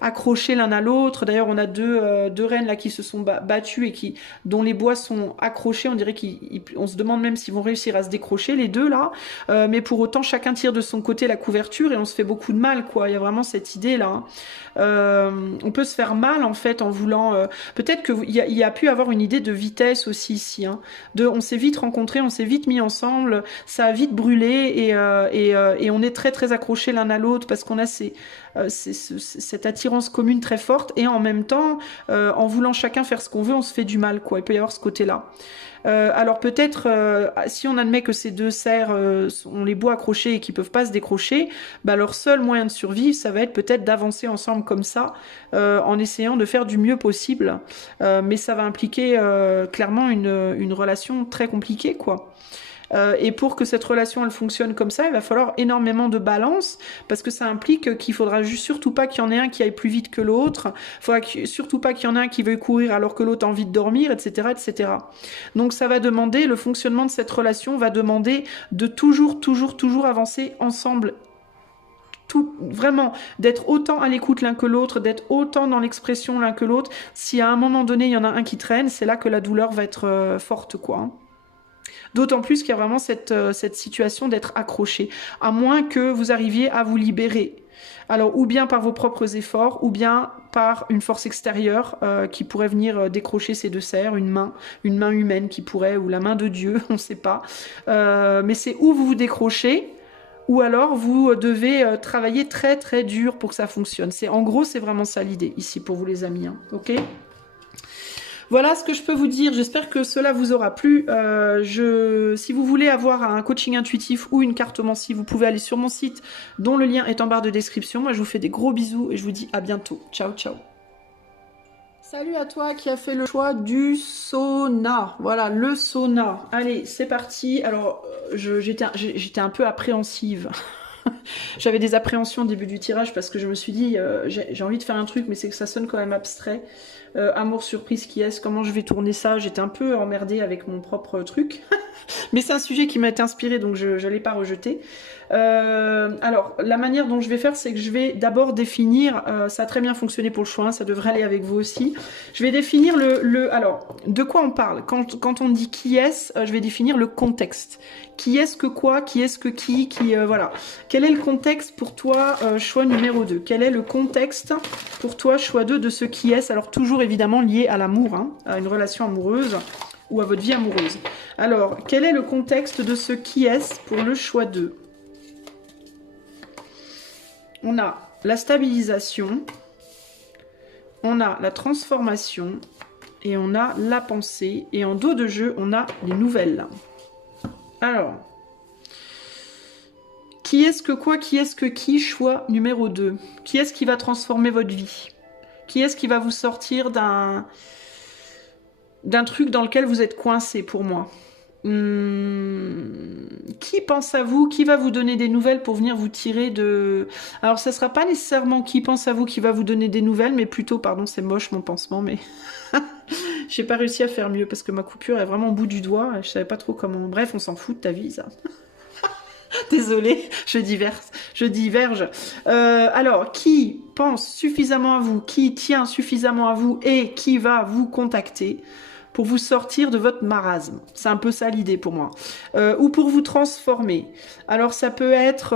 accroché l'un à l'autre. D'ailleurs, on a deux rennes là qui se sont battues et dont les bois sont accrochés. On dirait qu'on se demande même s'ils vont réussir à se décrocher, les deux là. Mais pour autant, chacun tire de son côté la couverture et on se fait beaucoup de mal, quoi. Il y a vraiment cette idée là. On peut se faire mal en fait en voulant. Peut-être qu'il y a pu avoir une idée de vitesse aussi ici. Hein, on s'est vite rencontrés, on s'est vite mis ensemble, ça a vite brûlé et on est très très accrochés l'un à l'autre parce qu'on a cette attirance commune très forte et en même temps, en voulant chacun faire ce qu'on veut, on se fait du mal, quoi. Il peut y avoir ce côté-là. Alors peut-être, si on admet que ces deux cerfs ont les bois accrochés et qu'ils peuvent pas se décrocher, bah leur seul moyen de survie, ça va être peut-être d'avancer ensemble comme ça, en essayant de faire du mieux possible. Mais ça va impliquer clairement une relation très compliquée, quoi. Et pour que cette relation elle fonctionne comme ça, il va falloir énormément de balance parce que ça implique qu'il faudra surtout pas qu'il y en ait un qui aille plus vite que l'autre, il faudra surtout pas qu'il y en ait un qui veuille courir alors que l'autre a envie de dormir, etc., etc. Donc ça va demander, le fonctionnement de cette relation va demander de toujours avancer ensemble. Vraiment, d'être autant à l'écoute l'un que l'autre, d'être autant dans l'expression l'un que l'autre. Si à un moment donné, il y en a un qui traîne, c'est là que la douleur va être forte, quoi. D'autant plus qu'il y a vraiment cette situation d'être accroché, à moins que vous arriviez à vous libérer. Alors, ou bien par vos propres efforts, ou bien par une force extérieure qui pourrait venir décrocher ces deux cerfs, une main humaine qui pourrait, ou la main de Dieu, on ne sait pas. Mais c'est où vous vous décrochez, ou alors vous devez travailler très très dur pour que ça fonctionne. En gros, c'est vraiment ça l'idée ici pour vous les amis, hein, ok ? Voilà ce que je peux vous dire, j'espère que cela vous aura plu. Si vous voulez avoir un coaching intuitif ou une cartomancie, vous pouvez aller sur mon site dont le lien est en barre de description. Moi je vous fais des gros bisous et je vous dis à bientôt. Ciao ciao. Salut à toi qui a fait le choix du sauna. Voilà, le sauna. Allez, c'est parti. Alors, j'étais un peu appréhensive. J'avais des appréhensions au début du tirage parce que je me suis dit, j'ai envie de faire un truc, mais c'est que ça sonne quand même abstrait. Amour, surprise, qui est-ce? Comment je vais tourner ça? J'étais un peu emmerdée avec mon propre truc. Mais c'est un sujet qui m'a été inspiré, donc je ne l'ai pas rejeté. Alors, la manière dont je vais faire, c'est que je vais d'abord définir, ça a très bien fonctionné pour le choix, hein, ça devrait aller avec vous aussi. Je vais définir alors, de quoi on parle? Quand on dit qui est-ce, je vais définir le contexte. Qui est-ce que quoi? Qui est-ce que qui voilà. Quel est le contexte pour toi, choix numéro 2? Quel est le contexte pour toi, choix 2 de ce qui est-ce? Alors, toujours évidemment lié à l'amour, hein, à une relation amoureuse ou à votre vie amoureuse. Alors, quel est le contexte de ce qui est-ce pour le choix 2? On a la stabilisation, on a la transformation et on a la pensée. Et en dos de jeu, on a les nouvelles. Alors, qui est-ce que quoi, qui est-ce que qui, choix numéro 2? Qui est-ce qui va transformer votre vie? Qui est-ce qui va vous sortir d'un truc dans lequel vous êtes coincé pour moi? Qui pense à vous? Qui va vous donner des nouvelles pour venir vous tirer de... Alors ça sera pas nécessairement qui pense à vous qui va vous donner des nouvelles, mais plutôt, pardon c'est moche mon pansement, mais j'ai pas réussi à faire mieux parce que ma coupure est vraiment au bout du doigt et je savais pas trop comment... Bref, on s'en fout de ta vie ça. Désolée, je diverge. Alors, qui pense suffisamment à vous, qui tient suffisamment à vous et qui va vous contacter pour vous sortir de votre marasme. C'est un peu ça l'idée pour moi. Ou pour vous transformer. Alors ça peut être...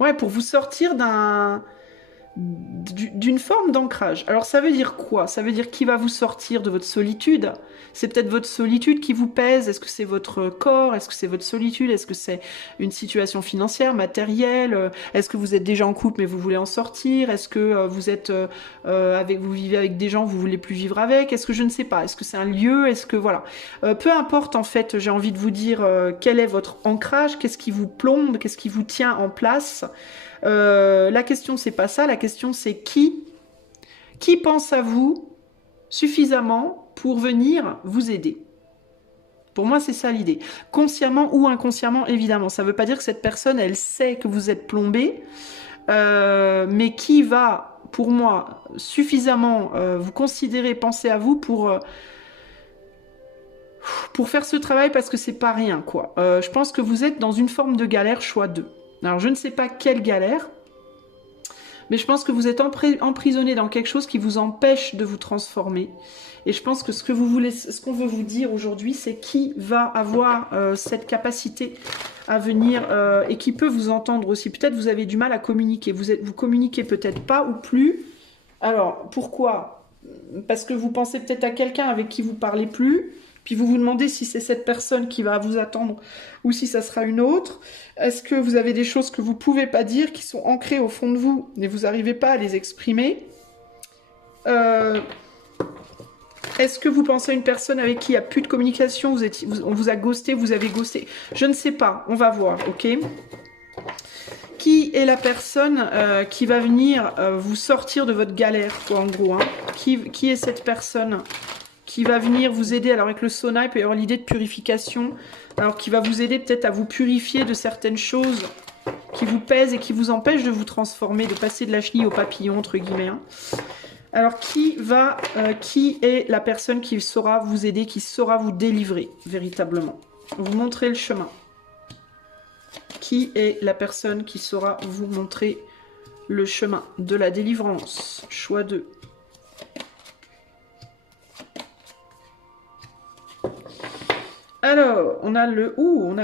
ouais, pour vous sortir d'une forme d'ancrage. Alors ça veut dire quoi? Ça veut dire qui va vous sortir de votre solitude. C'est peut-être votre solitude qui vous pèse. Est-ce que c'est votre corps? Est-ce que c'est votre solitude? Est-ce que c'est une situation financière, matérielle? Est-ce que vous êtes déjà en couple mais vous voulez en sortir? Est-ce que vous vivez avec des gens que vous voulez plus vivre avec? Est-ce que je ne sais pas? Est-ce que c'est un lieu? Est-ce que voilà. Peu importe en fait, j'ai envie de vous dire quel est votre ancrage, qu'est-ce qui vous plombe, qu'est-ce qui vous tient en place. La question c'est pas ça, la question c'est qui pense à vous suffisamment pour venir vous aider. Pour moi c'est ça l'idée. Consciemment ou inconsciemment évidemment, ça veut pas dire que cette personne elle sait que vous êtes plombé, mais qui va pour moi suffisamment vous considérer, penser à vous pour faire ce travail parce que c'est pas rien quoi. Je pense que vous êtes dans une forme de galère choix 2. Alors je ne sais pas quelle galère, mais je pense que vous êtes emprisonné dans quelque chose qui vous empêche de vous transformer. Et je pense que ce qu'on veut vous dire aujourd'hui, c'est qui va avoir cette capacité à venir et qui peut vous entendre aussi. Peut-être vous avez du mal à communiquer, vous communiquez peut-être pas ou plus. Alors pourquoi? Parce que vous pensez peut-être à quelqu'un avec qui vous parlez plus. Puis vous vous demandez si c'est cette personne qui va vous attendre ou si ça sera une autre. Est-ce que vous avez des choses que vous ne pouvez pas dire, qui sont ancrées au fond de vous, mais vous n'arrivez pas à les exprimer? Est-ce que vous pensez à une personne avec qui il n'y a plus de communication, on vous a ghosté, vous avez ghosté? Je ne sais pas, on va voir, ok? Qui est la personne qui va venir vous sortir de votre galère, quoi, en gros, hein? Qui est cette personne qui va venir vous aider? Alors avec le sauna, il peut y avoir l'idée de purification, alors qui va vous aider peut-être à vous purifier de certaines choses qui vous pèsent et qui vous empêchent de vous transformer, de passer de la chenille au papillon, entre guillemets. Hein. Alors qui est la personne qui saura vous aider, qui saura vous délivrer véritablement, vous montrer le chemin? Qui est la personne qui saura vous montrer le chemin de la délivrance? Choix 2. Alors, on a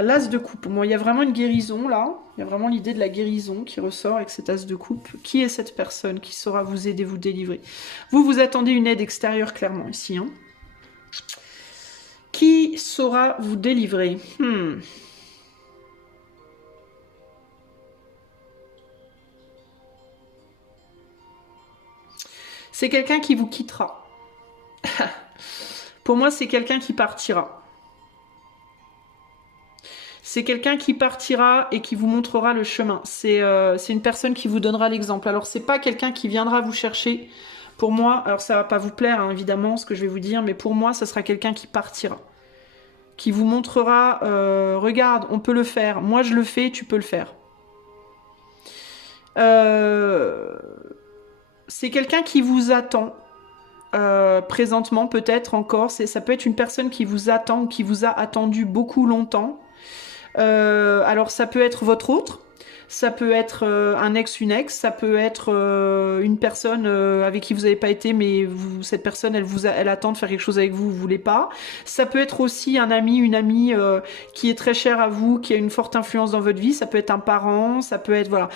l'as de coupe. Bon, il y a vraiment une guérison là. Il y a vraiment l'idée de la guérison qui ressort avec cet as de coupe. Qui est cette personne qui saura vous aider, vous délivrer? Vous attendez une aide extérieure clairement ici. Hein. Qui saura vous délivrer? C'est quelqu'un qui vous quittera. Pour moi, c'est quelqu'un qui partira. C'est quelqu'un qui partira et qui vous montrera le chemin. C'est une personne qui vous donnera l'exemple. Alors, c'est pas quelqu'un qui viendra vous chercher. Pour moi, alors ça va pas vous plaire, hein, évidemment, ce que je vais vous dire, mais pour moi, ça sera quelqu'un qui partira. Qui vous montrera, regarde, on peut le faire. Moi, je le fais, tu peux le faire. C'est quelqu'un qui vous attend. Présentement, peut-être encore. Ça peut être une personne qui vous attend ou qui vous a attendu beaucoup longtemps. Alors ça peut être votre autre, ça peut être un ex, une ex, ça peut être une personne avec qui vous n'avez pas été, mais cette personne elle attend de faire quelque chose avec vous, vous voulez pas. Ça peut être aussi un ami, une amie qui est très chère à vous, qui a une forte influence dans votre vie. Ça peut être un parent, ça peut être voilà.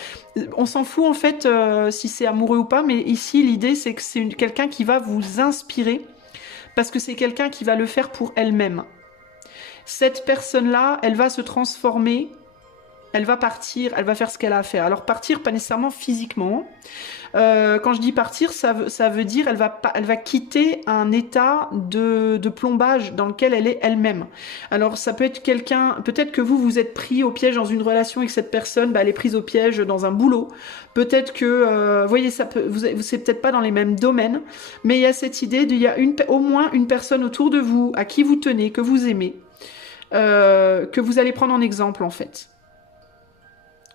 On s'en fout en fait si c'est amoureux ou pas, mais ici l'idée c'est que c'est quelqu'un qui va vous inspirer parce que c'est quelqu'un qui va le faire pour elle-même. Cette personne-là, elle va se transformer, elle va partir, elle va faire ce qu'elle a à faire. Alors partir, pas nécessairement physiquement. Quand je dis partir, ça veut dire elle va quitter un état de plombage dans lequel elle est elle-même. Alors ça peut être quelqu'un, peut-être que vous êtes pris au piège dans une relation avec cette personne, elle est prise au piège dans un boulot. Peut-être que, vous voyez, c'est peut-être pas dans les mêmes domaines, mais il y a cette idée il y a au moins une personne autour de vous à qui vous tenez, que vous aimez, que vous allez prendre en exemple en fait.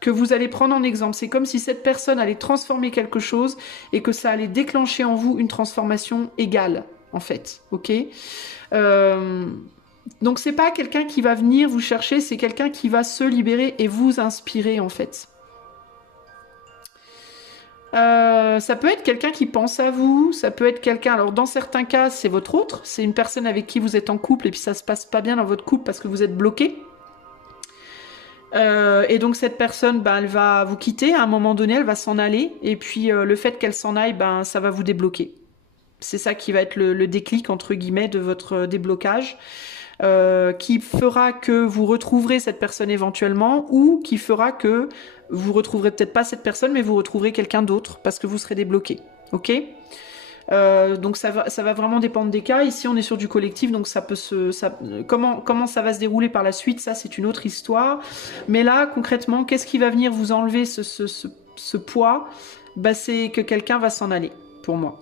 Que vous allez prendre en exemple. C'est comme si cette personne allait transformer quelque chose et que ça allait déclencher en vous une transformation égale, en fait. Ok donc c'est pas quelqu'un qui va venir vous chercher, c'est quelqu'un qui va se libérer et vous inspirer, en fait. Ça peut être quelqu'un qui pense à vous, ça peut être quelqu'un, alors dans certains cas c'est votre autre, c'est une personne avec qui vous êtes en couple et puis ça se passe pas bien dans votre couple parce que vous êtes bloqué. Et donc cette personne, ben, elle va vous quitter, à un moment donné elle va s'en aller et puis le fait qu'elle s'en aille, ben, ça va vous débloquer. C'est ça qui va être le déclic entre guillemets de votre déblocage. Qui fera que vous retrouverez cette personne éventuellement ou qui fera que vous retrouverez peut-être pas cette personne mais vous retrouverez quelqu'un d'autre parce que vous serez débloqué. Ok, donc ça va vraiment dépendre des cas. Ici on est sur du collectif donc ça peut comment ça va se dérouler par la suite, ça c'est une autre histoire. Mais là concrètement qu'est-ce qui va venir vous enlever ce poids? Bah, c'est que quelqu'un va s'en aller pour moi.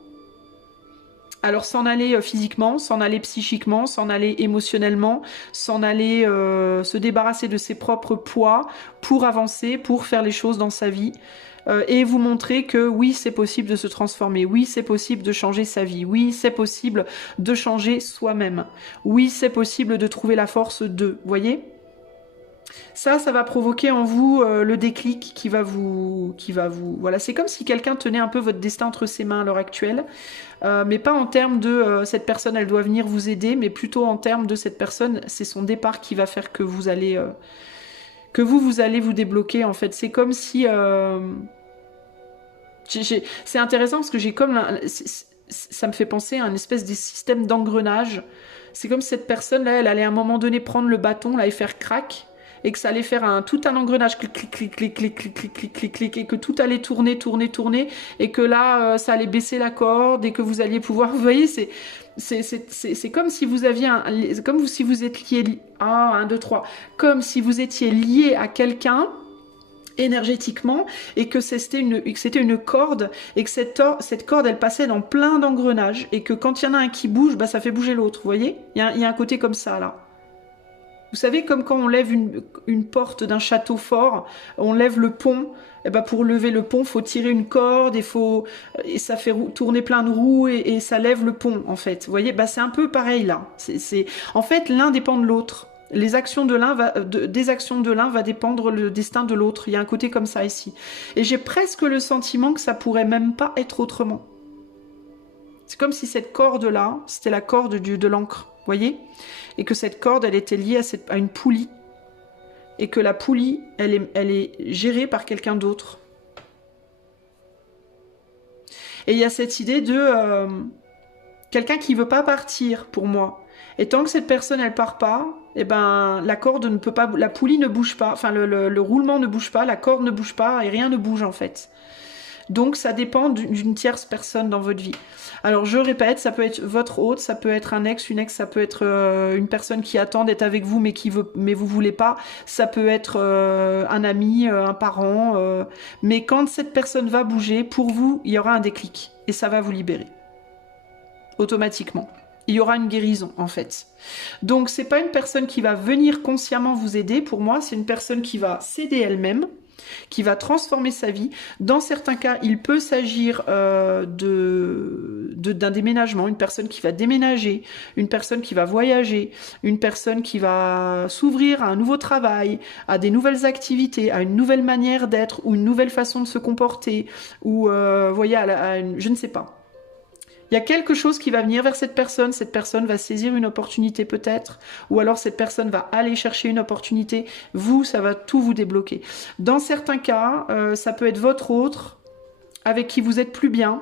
Alors s'en aller physiquement, s'en aller psychiquement, s'en aller émotionnellement, s'en aller se débarrasser de ses propres poids pour avancer, pour faire les choses dans sa vie et vous montrer que oui c'est possible de se transformer, oui c'est possible de changer sa vie, oui c'est possible de changer soi-même, oui c'est possible de trouver la force de, voyez ? Ça va provoquer en vous le déclic qui va vous, voilà, c'est comme si quelqu'un tenait un peu votre destin entre ses mains à l'heure actuelle, mais pas en termes de cette personne, elle doit venir vous aider, mais plutôt en termes de cette personne, c'est son départ qui va faire que vous allez, vous allez vous débloquer en fait. C'est comme si, c'est intéressant parce que j'ai comme, ça me fait penser à un espèce de système d'engrenage. C'est comme si cette personne là, elle allait à un moment donné prendre le bâton là et faire crack. Et que ça allait faire tout un engrenage, clic, clic, clic, clic, clic, clic, clic, clic, clic, clic, et que tout allait tourner, tourner, tourner, et que là, ça allait baisser la corde, et que vous alliez pouvoir, vous voyez, c'est comme si vous aviez comme si vous étiez, un, deux, trois, comme si vous étiez lié à quelqu'un, énergétiquement, et que c'était une corde, et que cette corde, elle passait dans plein d'engrenages, et que quand il y en a un qui bouge, bah, ça fait bouger l'autre, vous voyez, il y a un côté comme ça, là. Vous savez, comme quand on lève une porte d'un château fort, on lève le pont, et ben pour lever le pont, il faut tirer une corde, et ça fait tourner plein de roues, et ça lève le pont, en fait. Vous voyez, ben c'est un peu pareil, là. En fait, l'un dépend de l'autre. Les actions de l'un des actions de l'un va dépendre le destin de l'autre. Il y a un côté comme ça, ici. Et j'ai presque le sentiment que ça pourrait même pas être autrement. C'est comme si cette corde-là, c'était la corde de l'encre, vous voyez ? Et que cette corde, elle était liée à une poulie. Et que la poulie, elle est gérée par quelqu'un d'autre. Et il y a cette idée de quelqu'un qui ne veut pas partir, pour moi. Et tant que cette personne, elle part pas, eh ben, la corde ne peut pas, la poulie ne bouge pas, enfin, le roulement ne bouge pas, la corde ne bouge pas, et rien ne bouge, en fait. Donc ça dépend d'une tierce personne dans votre vie. Alors je répète, ça peut être votre hôte, ça peut être un ex, une ex, ça peut être une personne qui attend d'être avec vous mais vous voulez pas. Ça peut être un ami, un parent. Mais quand cette personne va bouger, pour vous, il y aura un déclic et ça va vous libérer automatiquement. Il y aura une guérison en fait. Donc c'est pas une personne qui va venir consciemment vous aider. Pour moi, c'est une personne qui va s'aider elle-même, qui va transformer sa vie. Dans certains cas, il peut s'agir d'un déménagement, une personne qui va déménager, une personne qui va voyager, une personne qui va s'ouvrir à un nouveau travail, à des nouvelles activités, à une nouvelle manière d'être ou une nouvelle façon de se comporter, ou voyez, je ne sais pas. Il y a quelque chose qui va venir vers cette personne va saisir une opportunité peut-être, ou alors cette personne va aller chercher une opportunité, vous, ça va tout vous débloquer. Dans certains cas, ça peut être votre autre, avec qui vous êtes plus bien,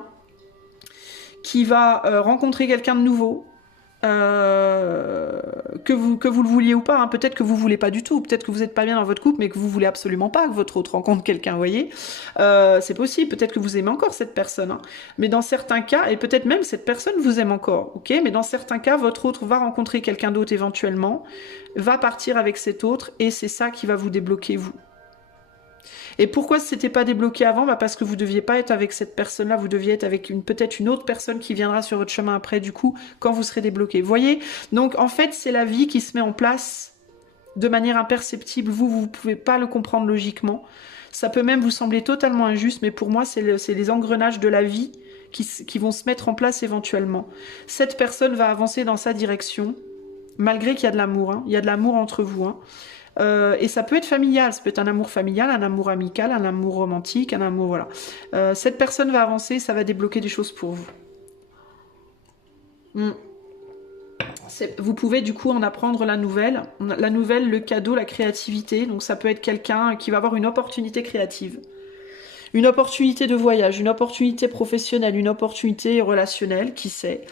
qui va rencontrer quelqu'un de nouveau, que vous le vouliez ou pas, hein. Peut-être que vous voulez pas du tout, peut-être que vous n'êtes pas bien dans votre couple, mais que vous voulez absolument pas que votre autre rencontre quelqu'un, vous voyez, c'est possible, peut-être que vous aimez encore cette personne, hein. Mais dans certains cas, et peut-être même cette personne vous aime encore, ok, mais dans certains cas, votre autre va rencontrer quelqu'un d'autre éventuellement, va partir avec cet autre, et c'est ça qui va vous débloquer, vous. Et pourquoi c'était pas débloqué avant? Bah parce que vous deviez pas être avec cette personne-là, vous deviez être avec peut-être une autre personne qui viendra sur votre chemin après, du coup, quand vous serez débloqué. Vous voyez? Donc, en fait, c'est la vie qui se met en place de manière imperceptible. Vous pouvez pas le comprendre logiquement. Ça peut même vous sembler totalement injuste, mais pour moi, c'est les engrenages de la vie qui vont se mettre en place éventuellement. Cette personne va avancer dans sa direction, malgré qu'il y a de l'amour, hein. Il y a de l'amour entre vous, hein. Et ça peut être familial, ça peut être un amour familial, un amour amical, un amour romantique, un amour, voilà. Cette personne va avancer, ça va débloquer des choses pour vous. Vous pouvez du coup en apprendre la nouvelle, le cadeau, la créativité. Donc ça peut être quelqu'un qui va avoir une opportunité créative, une opportunité de voyage, une opportunité professionnelle, une opportunité relationnelle, qui sait,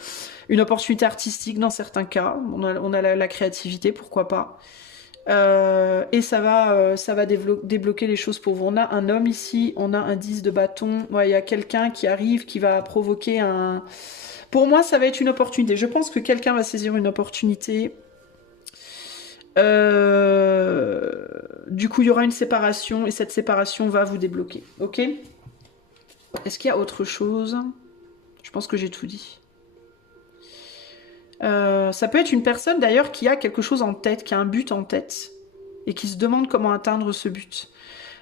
une opportunité artistique dans certains cas. On a la créativité, pourquoi pas. Et ça va débloquer les choses pour vous. On a un homme ici, on a un 10 de bâton. Ouais, il y a quelqu'un qui arrive, qui va provoquer un... Pour moi, ça va être une opportunité. Je pense que quelqu'un va saisir une opportunité. Du coup, il y aura une séparation et cette séparation va vous débloquer. Ok? Est-ce qu'il y a autre chose? Je pense que j'ai tout dit. Ça peut être une personne d'ailleurs qui a quelque chose en tête, qui a un but en tête et qui se demande comment atteindre ce but.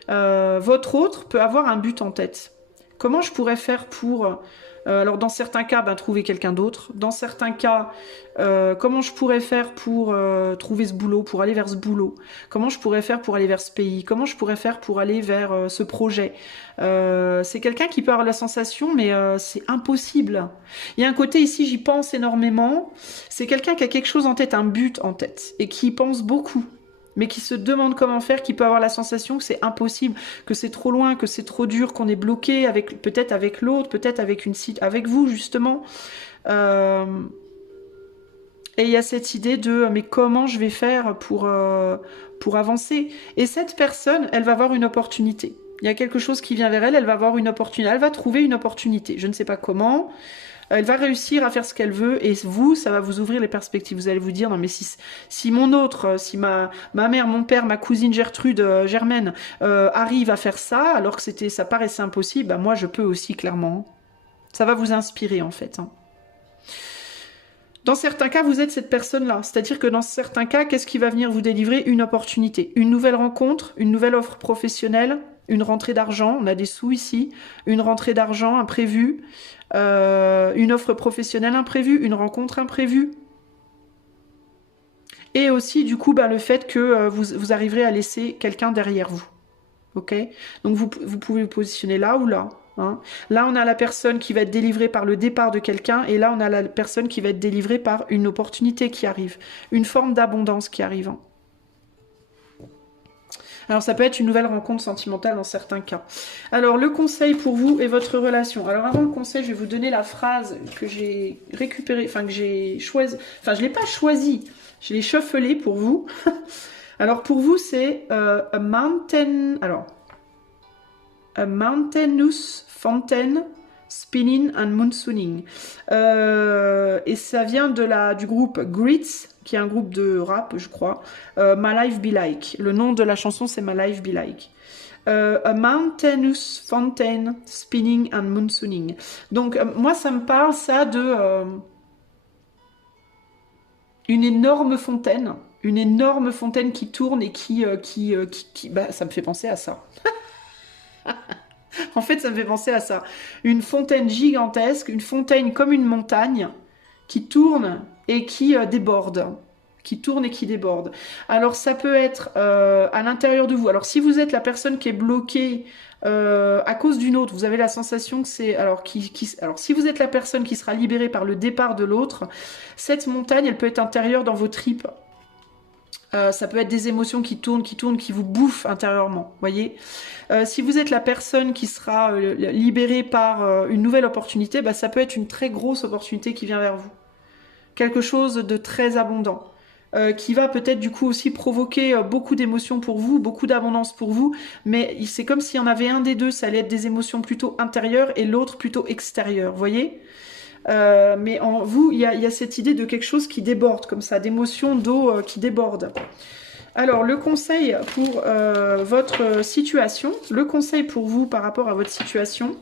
Votre autre peut avoir un but en tête. Comment je pourrais faire pour... alors dans certains cas, trouver quelqu'un d'autre. Dans certains cas, comment je pourrais faire pour trouver ce boulot, pour aller vers ce boulot. Comment je pourrais faire pour aller vers ce pays. Comment je pourrais faire pour aller vers ce projet. C'est quelqu'un qui peut avoir la sensation, mais c'est impossible. Il y a un côté ici, j'y pense énormément. C'est quelqu'un qui a quelque chose en tête, un but en tête, et qui y pense beaucoup, mais qui se demande comment faire, qui peut avoir la sensation que c'est impossible, que c'est trop loin, que c'est trop dur, qu'on est bloqué, peut-être avec l'autre, peut-être avec vous justement. Et il y a cette idée de mais comment je vais faire pour avancer. Et cette personne, elle va avoir une opportunité. Il y a quelque chose qui vient vers elle, elle va avoir une opportunité, elle va trouver une opportunité. Je ne sais pas comment. Elle va réussir à faire ce qu'elle veut et vous, ça va vous ouvrir les perspectives. Vous allez vous dire, non mais si mon autre, si ma mère, mon père, ma cousine Gertrude, Germaine, arrive à faire ça, alors que ça paraissait impossible, moi je peux aussi, clairement. Ça va vous inspirer en fait. Dans certains cas, vous êtes cette personne-là. C'est-à-dire que dans certains cas, qu'est-ce qui va venir vous délivrer? Une opportunité, une nouvelle rencontre, une nouvelle offre professionnelle, une rentrée d'argent, on a des sous ici, une rentrée d'argent imprévue, une offre professionnelle imprévue, une rencontre imprévue. Et aussi, du coup, le fait que vous arriverez à laisser quelqu'un derrière vous. Ok? Donc, vous pouvez vous positionner là ou là. Hein. Là, on a la personne qui va être délivrée par le départ de quelqu'un, et là, on a la personne qui va être délivrée par une opportunité qui arrive, une forme d'abondance qui arrive. Alors, ça peut être une nouvelle rencontre sentimentale dans certains cas. Alors, le conseil pour vous et votre relation. Alors, avant le conseil, je vais vous donner la phrase que j'ai récupérée, enfin, que j'ai choisie. Enfin, je ne l'ai pas choisie, je l'ai shufflée pour vous. Alors, pour vous, c'est a mountainous fountain spinning and monsooning. Et ça vient du groupe Grits, qui est un groupe de rap, je crois. My Life Be Like. Le nom de la chanson, c'est My Life Be Like. A mountainous fountain spinning and monsooning. Donc, moi, ça me parle, ça, de une énorme fontaine qui tourne et qui ça me fait penser à ça. En fait, ça me fait penser à ça. Une fontaine gigantesque, une fontaine comme une montagne qui tourne et qui déborde. Qui tourne et qui déborde. Alors, ça peut être à l'intérieur de vous. Alors, si vous êtes la personne qui est bloquée à cause d'une autre, vous avez la sensation que c'est... Alors, si vous êtes la personne qui sera libérée par le départ de l'autre, cette montagne, elle peut être intérieure dans vos tripes. Ça peut être des émotions qui tournent, qui vous bouffent intérieurement, voyez. Si vous êtes la personne qui sera libérée par une nouvelle opportunité, ça peut être une très grosse opportunité qui vient vers vous. Quelque chose de très abondant, qui va peut-être du coup aussi provoquer beaucoup d'émotions pour vous, beaucoup d'abondance pour vous, mais c'est comme s'il y en avait un des deux, ça allait être des émotions plutôt intérieures et l'autre plutôt extérieures, voyez. Mais en vous, il y a cette idée de quelque chose qui déborde, comme ça, d'émotions d'eau qui débordent. Alors, le conseil pour votre situation, le conseil pour vous par rapport à votre situation.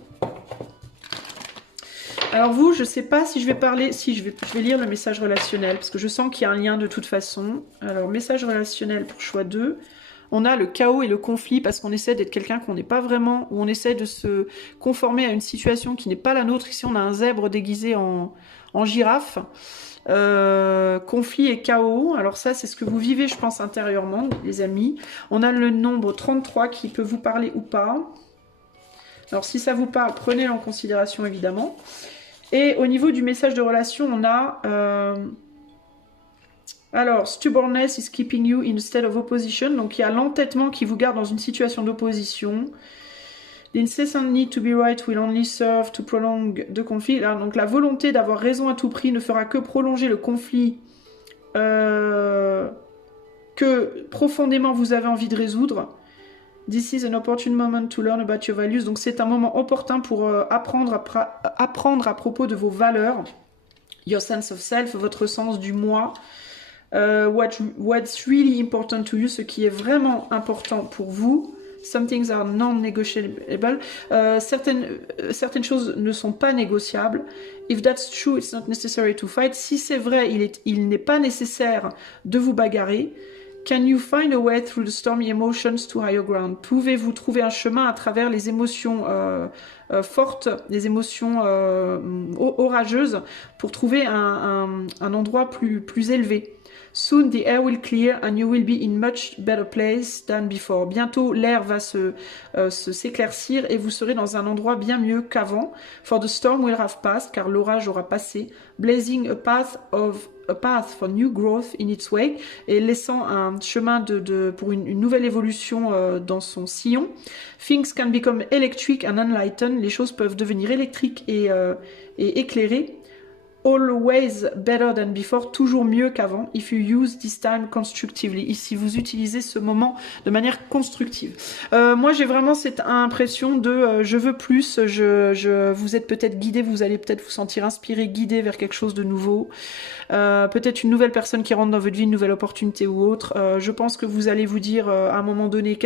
Alors vous, je ne sais pas si je vais parler, je vais lire le message relationnel, parce que je sens qu'il y a un lien de toute façon. Alors, message relationnel pour choix 2. On a le chaos et le conflit parce qu'on essaie d'être quelqu'un qu'on n'est pas vraiment, ou on essaie de se conformer à une situation qui n'est pas la nôtre. Ici, on a un zèbre déguisé en girafe. conflit et chaos. Alors ça, c'est ce que vous vivez, je pense, intérieurement, les amis. On a le nombre 33 qui peut vous parler ou pas. Alors si ça vous parle, prenez-le en considération, évidemment. Et au niveau du message de relation, on a... alors, stubbornness is keeping you in a state of opposition. Donc il y a l'entêtement qui vous garde dans une situation d'opposition. The incessant need to be right will only serve to prolong the conflict. Alors, donc la volonté d'avoir raison à tout prix ne fera que prolonger le conflit que profondément vous avez envie de résoudre. This is an opportune moment to learn about your values. Donc c'est un moment opportun pour apprendre à propos de vos valeurs. Your sense of self, votre sens du moi. What's really important to you, ce qui est vraiment important pour vous. Some things are non-negotiable. Certaines choses ne sont pas négociables. If that's true, it's not necessary to fight. Si c'est vrai, il n'est pas nécessaire de vous bagarrer. Can you find a way through the stormy emotions to higher ground? Pouvez-vous trouver un chemin à travers les émotions fortes, les émotions orageuses, pour trouver un endroit plus élevé? Soon the air will clear and you will be in much better place than before. Bientôt l'air va s'éclaircir et vous serez dans un endroit bien mieux qu'avant. For the storm will have passed, car l'orage aura passé. Blazing a path for new growth in its wake, et laissant un chemin pour une nouvelle évolution dans son sillon. Things can become electric and enlightened. Les choses peuvent devenir électriques et éclairées. Always better than before, toujours mieux qu'avant. If you use this time constructively, si vous utilisez ce moment de manière constructive. Moi, j'ai vraiment cette impression de je veux plus. Vous êtes peut-être guidé, vous allez peut-être vous sentir inspiré, guidé vers quelque chose de nouveau. Peut-être une nouvelle personne qui rentre dans votre vie, une nouvelle opportunité ou autre. Je pense que vous allez vous dire à un moment donné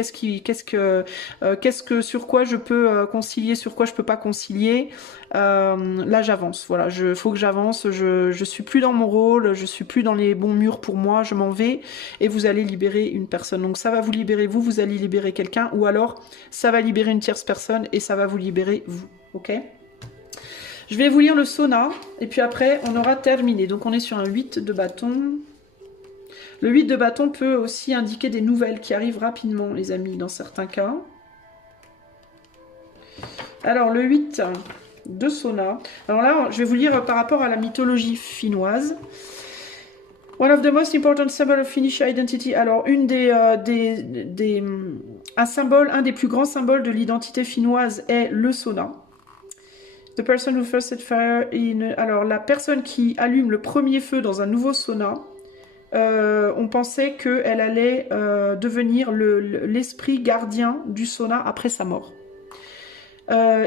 sur quoi je peux concilier, sur quoi je peux pas concilier. Là j'avance, voilà, faut que j'avance, je suis plus dans mon rôle, je suis plus dans les bons murs pour moi, je m'en vais, et vous allez libérer une personne. Donc ça va vous libérer vous allez libérer quelqu'un, ou alors ça va libérer une tierce personne et ça va vous libérer vous, ok? Je vais vous lire le sauna, et puis après on aura terminé. Donc on est sur un 8 de bâton. Le 8 de bâton peut aussi indiquer des nouvelles qui arrivent rapidement, les amis, dans certains cas. Alors le 8 de sauna. Alors là, je vais vous lire par rapport à la mythologie finnoise. One of the most important symbols of Finnish identity. Alors, un des plus grands symboles de l'identité finnoise est le sauna. The person who first set fire in... Alors, la personne qui allume le premier feu dans un nouveau sauna, on pensait qu'elle allait devenir l'esprit gardien du sauna après sa mort.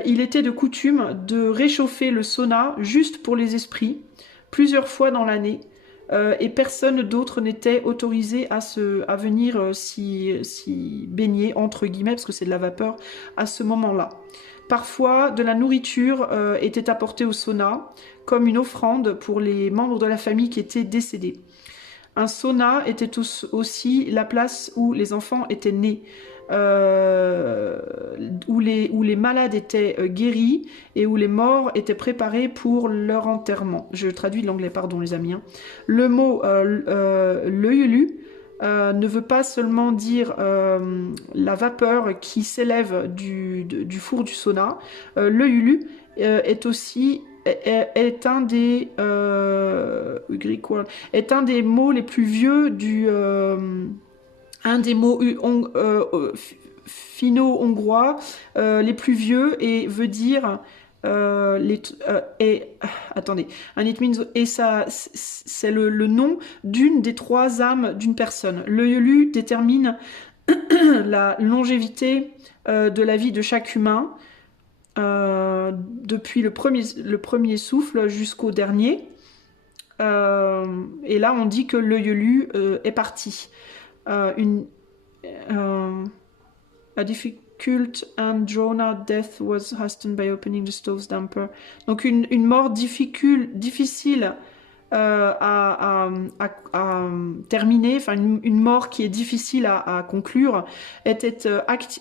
Il était de coutume de réchauffer le sauna juste pour les esprits, plusieurs fois dans l'année, et personne d'autre n'était autorisé à venir s'y baigner, entre guillemets, parce que c'est de la vapeur, à ce moment-là. Parfois, de la nourriture était apportée au sauna, comme une offrande pour les membres de la famille qui étaient décédés. Un sauna était aussi la place où les enfants étaient nés. Où les malades étaient guéris et où les morts étaient préparés pour leur enterrement. Je traduis de l'anglais, pardon les amis. Le mot l'œulu ne veut pas seulement dire la vapeur qui s'élève du four du sauna. L'œulu est aussi est un des mots les plus vieux du un des mots finno-hongrois les plus vieux, et veut dire attendez, and it means, et ça c'est le nom d'une des trois âmes d'une personne. Le yolu détermine la longévité de la vie de chaque humain, depuis le premier souffle jusqu'au dernier, et là on dit que le yolu est parti. A difficult and drawn out death was hastened by opening the stove's damper. Donc une mort difficile à terminer, enfin une mort qui est difficile à conclure, était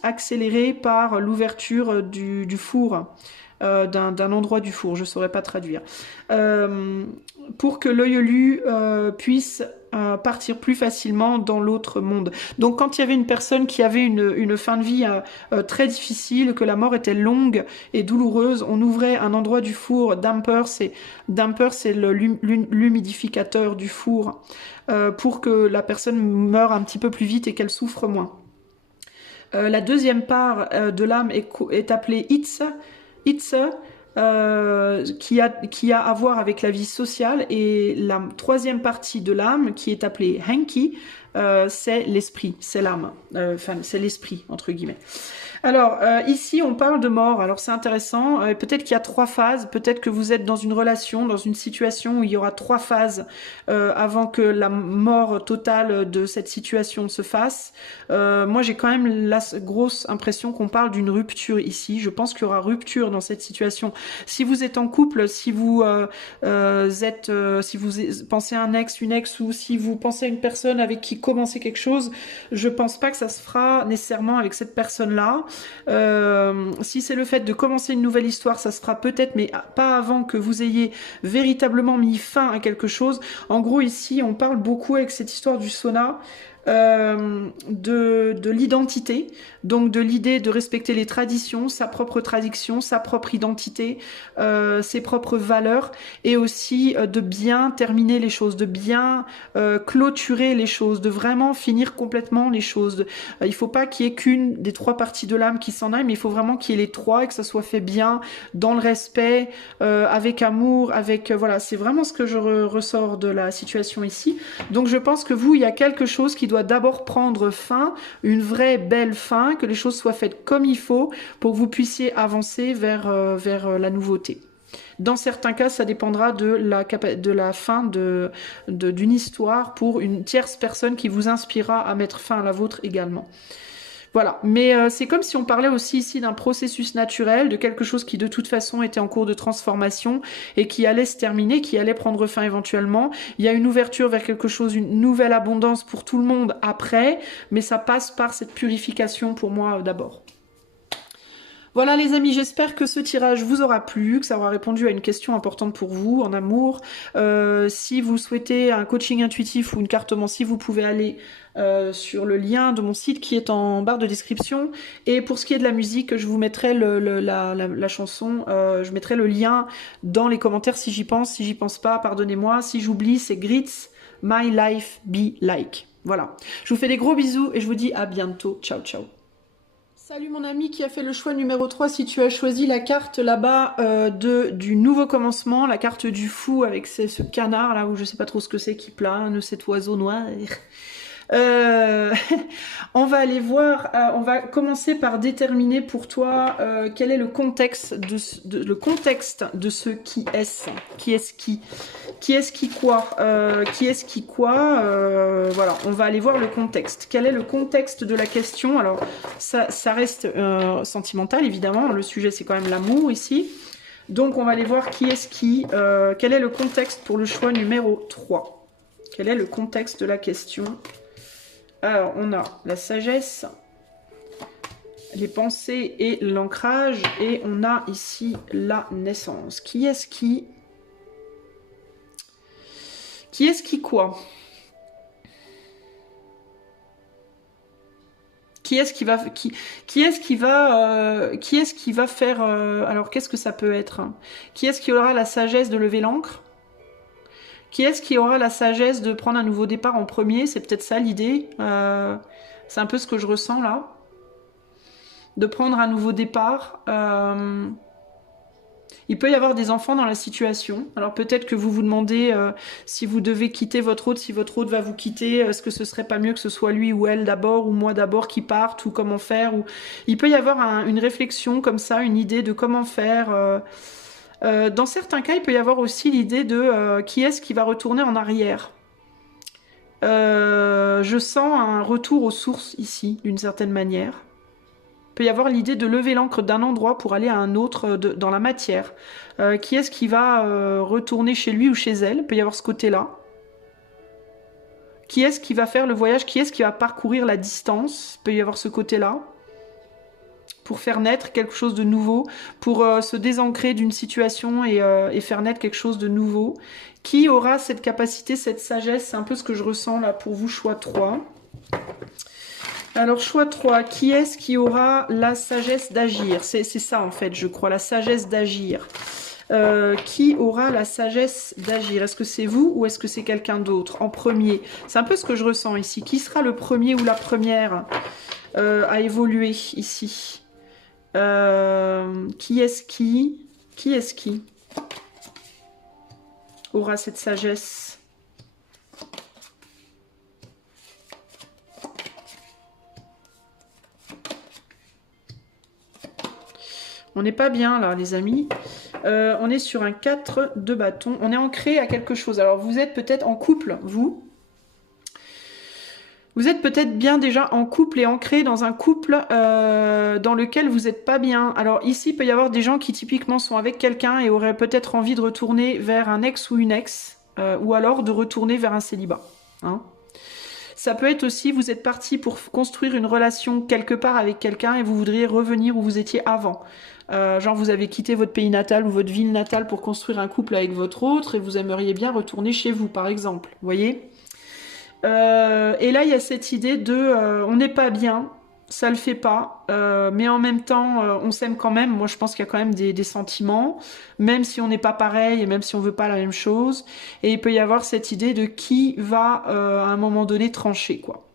accélérée par l'ouverture du four d'un endroit du four, je saurais pas traduire. Pour que l'œil lu puisse partir plus facilement dans l'autre monde. Donc quand il y avait une personne qui avait une fin de vie très difficile, que la mort était longue et douloureuse, on ouvrait un endroit du four, damper c'est l'humidificateur du four, pour que la personne meure un petit peu plus vite et qu'elle souffre moins. La deuxième part de l'âme est appelée Itse, qui a à voir avec la vie sociale, et la troisième partie de l'âme, qui est appelée Henki, c'est l'esprit, c'est l'âme, enfin c'est l'esprit entre guillemets. Alors, ici, on parle de mort. Alors, c'est intéressant. Peut-être qu'il y a 3 phases. Peut-être que vous êtes dans une relation, dans une situation où il y aura 3 phases avant que la mort totale de cette situation se fasse. Moi, j'ai quand même la grosse impression qu'on parle d'une rupture ici. Je pense qu'il y aura rupture dans cette situation. Si vous êtes en couple, si vous si vous pensez à un ex, une ex, ou si vous pensez à une personne avec qui commencer quelque chose, je pense pas que ça se fera nécessairement avec cette personne-là. Si c'est le fait de commencer une nouvelle histoire, ça se fera peut-être, mais pas avant que vous ayez véritablement mis fin à quelque chose. En gros, ici, on parle beaucoup avec cette histoire du sauna de l'identité, donc de l'idée de respecter les traditions, sa propre tradition, sa propre identité, ses propres valeurs, et aussi de bien terminer les choses, de bien clôturer les choses, de vraiment finir complètement les choses. Il faut pas qu'il y ait qu'une des 3 parties de l'âme qui s'en aille, mais il faut vraiment qu'il y ait les 3 et que ça soit fait bien, dans le respect, avec amour, avec voilà, c'est vraiment ce que je ressors de la situation ici. Donc je pense que vous, il y a quelque chose qui doit d'abord prendre fin, une vraie belle fin, que les choses soient faites comme il faut pour que vous puissiez avancer vers la nouveauté. Dans certains cas, ça dépendra de la fin d'une histoire pour une tierce personne qui vous inspirera à mettre fin à la vôtre également. Voilà, mais c'est comme si on parlait aussi ici d'un processus naturel, de quelque chose qui de toute façon était en cours de transformation et qui allait se terminer, qui allait prendre fin éventuellement. Il y a une ouverture vers quelque chose, une nouvelle abondance pour tout le monde après, mais ça passe par cette purification pour moi d'abord. Voilà les amis, j'espère que ce tirage vous aura plu, que ça aura répondu à une question importante pour vous en amour. Si vous souhaitez un coaching intuitif ou une carte mensie, vous pouvez aller sur le lien de mon site qui est en barre de description. Et pour ce qui est de la musique, je vous mettrai la chanson, je mettrai le lien dans les commentaires si j'y pense. Si j'y pense pas, pardonnez-moi. Si j'oublie, c'est Grits, My Life Be Like. Voilà. Je vous fais des gros bisous et je vous dis à bientôt. Ciao, ciao. Salut mon ami qui a fait le choix numéro 3, si tu as choisi la carte là-bas du nouveau commencement, la carte du fou avec ce canard là où je sais pas trop ce que c'est qui plane, cet oiseau noir. On va aller voir, on va commencer par déterminer pour toi quel est le contexte de ce qui est-ce, qui est-ce qui quoi, voilà, on va aller voir le contexte. Quel est le contexte de la question? Alors ça reste sentimental évidemment, le sujet c'est quand même l'amour ici. Donc on va aller voir qui est-ce qui, quel est le contexte pour le choix numéro 3. Quel est le contexte de la question? Alors, on a la sagesse, les pensées et l'ancrage, et on a ici la naissance. Qui est-ce qui... Qui est-ce qui quoi? Qui est-ce qui va faire... alors, qu'est-ce que ça peut être, hein? Qui est-ce qui aura la sagesse de lever l'ancre? Qui est-ce qui aura la sagesse de prendre un nouveau départ en premier? C'est peut-être ça l'idée. C'est un peu ce que je ressens là. De prendre un nouveau départ. Il peut y avoir des enfants dans la situation. Alors peut-être que vous vous demandez si vous devez quitter votre hôte, si votre hôte va vous quitter, est-ce que ce serait pas mieux que ce soit lui ou elle d'abord, ou moi d'abord qui parte, ou comment faire, ou... Il peut y avoir une réflexion comme ça, une idée de comment faire... dans certains cas, il peut y avoir aussi l'idée de qui est-ce qui va retourner en arrière. Je sens un retour aux sources ici, d'une certaine manière. Il peut y avoir l'idée de lever l'ancre d'un endroit pour aller à un autre dans la matière. Qui est-ce qui va retourner chez lui ou chez elle? Il peut y avoir ce côté-là. Qui est-ce qui va faire le voyage? Qui est-ce qui va parcourir la distance? Il peut y avoir ce côté-là. pour faire naître quelque chose de nouveau, pour se désancrer d'une situation et faire naître quelque chose de nouveau. Qui aura cette capacité, cette sagesse? C'est un peu ce que je ressens là pour vous, choix 3. Alors, choix 3, qui est-ce qui aura la sagesse d'agir? C'est ça en fait, je crois, la sagesse d'agir. Qui aura la sagesse d'agir? Est-ce que c'est vous ou est-ce que c'est quelqu'un d'autre en premier? C'est un peu ce que je ressens ici. Qui sera le premier ou la première à évoluer ici? Qui est-ce qui aura cette sagesse? On n'est pas bien là, les amis. On est sur un 4 de bâton. On est ancré à quelque chose. Alors, vous êtes peut-être en couple, vous. Vous êtes peut-être bien déjà en couple et ancré dans un couple dans lequel vous n'êtes pas bien. Alors ici, il peut y avoir des gens qui typiquement sont avec quelqu'un et auraient peut-être envie de retourner vers un ex ou une ex, ou alors de retourner vers un célibat. Hein. Ça peut être aussi, vous êtes parti pour construire une relation quelque part avec quelqu'un et vous voudriez revenir où vous étiez avant. Genre vous avez quitté votre pays natal ou votre ville natale pour construire un couple avec votre autre et vous aimeriez bien retourner chez vous, par exemple. Vous voyez ? Et là, il y a cette idée de on n'est pas bien, ça le fait pas, mais en même temps, on s'aime quand même. Moi, je pense qu'il y a quand même des sentiments, même si on n'est pas pareil et même si on veut pas la même chose. Et il peut y avoir cette idée de qui va, à un moment donné, trancher, quoi.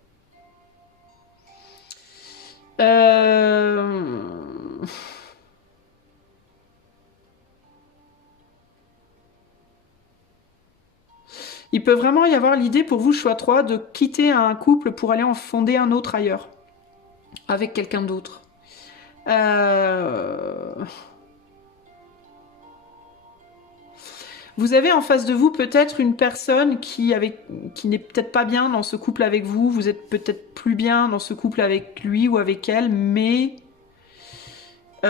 Il peut vraiment y avoir l'idée pour vous, choix 3, de quitter un couple pour aller en fonder un autre ailleurs, avec quelqu'un d'autre. Vous avez en face de vous peut-être une personne qui n'est peut-être pas bien dans ce couple avec vous, vous êtes peut-être plus bien dans ce couple avec lui ou avec elle, mais vous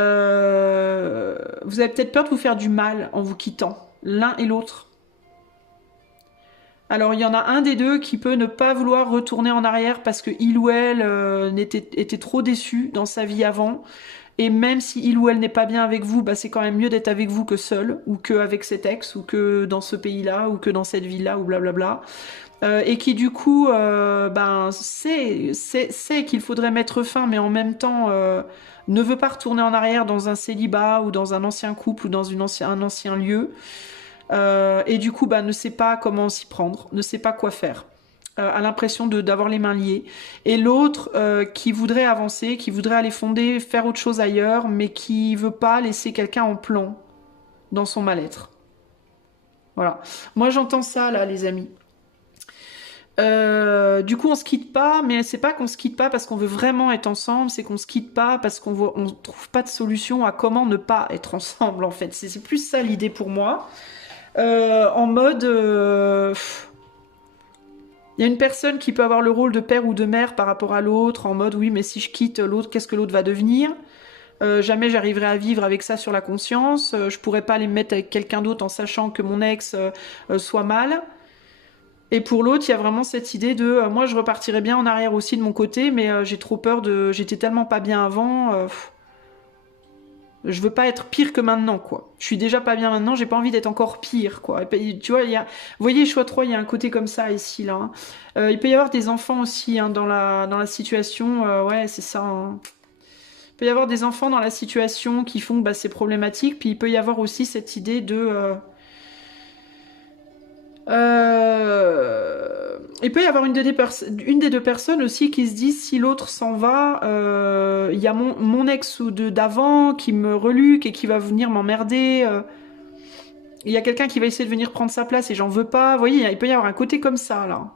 avez peut-être peur de vous faire du mal en vous quittant, l'un et l'autre. Alors il y en a un des deux qui peut ne pas vouloir retourner en arrière parce que il ou elle était trop déçu dans sa vie avant. Et même si il ou elle n'est pas bien avec vous, bah c'est quand même mieux d'être avec vous que seul, ou que avec cet ex, ou que dans ce pays-là, ou que dans cette ville-là, ou blablabla. Et qui du coup sait qu'il faudrait mettre fin, mais en même temps ne veut pas retourner en arrière dans un célibat, ou dans un ancien couple, ou dans un ancien lieu. Et du coup ne sait pas comment s'y prendre, ne sait pas quoi faire, a l'impression d'avoir les mains liées, et l'autre qui voudrait avancer, qui voudrait aller fonder, faire autre chose ailleurs, mais qui veut pas laisser quelqu'un en plomb dans son mal-être. Voilà, moi j'entends ça là, les amis. Du coup on se quitte pas, mais c'est pas qu'on se quitte pas parce qu'on veut vraiment être ensemble, c'est qu'on se quitte pas parce qu'on trouve pas de solution à comment ne pas être ensemble, en fait. C'est plus ça l'idée pour moi. En mode il y a une personne qui peut avoir le rôle de père ou de mère par rapport à l'autre, en mode oui mais si je quitte l'autre, qu'est-ce que l'autre va devenir? Jamais j'arriverai à vivre avec ça sur la conscience, je pourrais pas aller me mettre avec quelqu'un d'autre en sachant que mon ex soit mal. Et pour l'autre, il y a vraiment cette idée de moi je repartirais bien en arrière aussi de mon côté, mais j'ai trop peur j'étais tellement pas bien avant, je veux pas être pire que maintenant, quoi. Je suis déjà pas bien maintenant, j'ai pas envie d'être encore pire, quoi. Et, tu vois, vous voyez, choix 3, il y a un côté comme ça ici, là. Hein. Il peut y avoir des enfants aussi dans la situation, ouais, c'est ça. Hein. Il peut y avoir des enfants dans la situation qui font que c'est problématique, puis il peut y avoir aussi cette idée de... il peut y avoir une des deux personnes aussi qui se dit si l'autre s'en va, il y a mon ex d'avant qui me reluque et qui va venir m'emmerder. Il y a quelqu'un qui va essayer de venir prendre sa place et j'en veux pas. Vous voyez, il peut y avoir un côté comme ça là.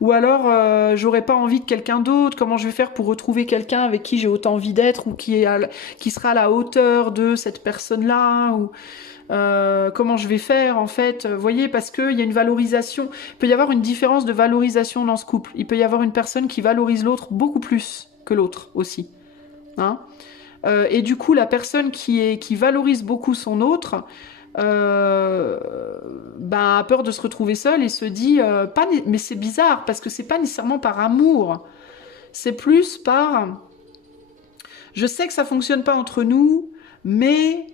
Ou alors j'aurais pas envie de quelqu'un d'autre. Comment je vais faire pour retrouver quelqu'un avec qui j'ai autant envie d'être ou qui sera à la hauteur de cette personne-là ou comment je vais faire en fait, vous voyez, parce qu'il y a une valorisation, il peut y avoir une différence de valorisation dans ce couple, il peut y avoir une personne qui valorise l'autre beaucoup plus que l'autre aussi, hein. Et du coup la personne qui valorise beaucoup son autre a peur de se retrouver seule et se dit mais c'est bizarre parce que c'est pas nécessairement par amour, c'est plus par Je sais que ça fonctionne pas entre nous, mais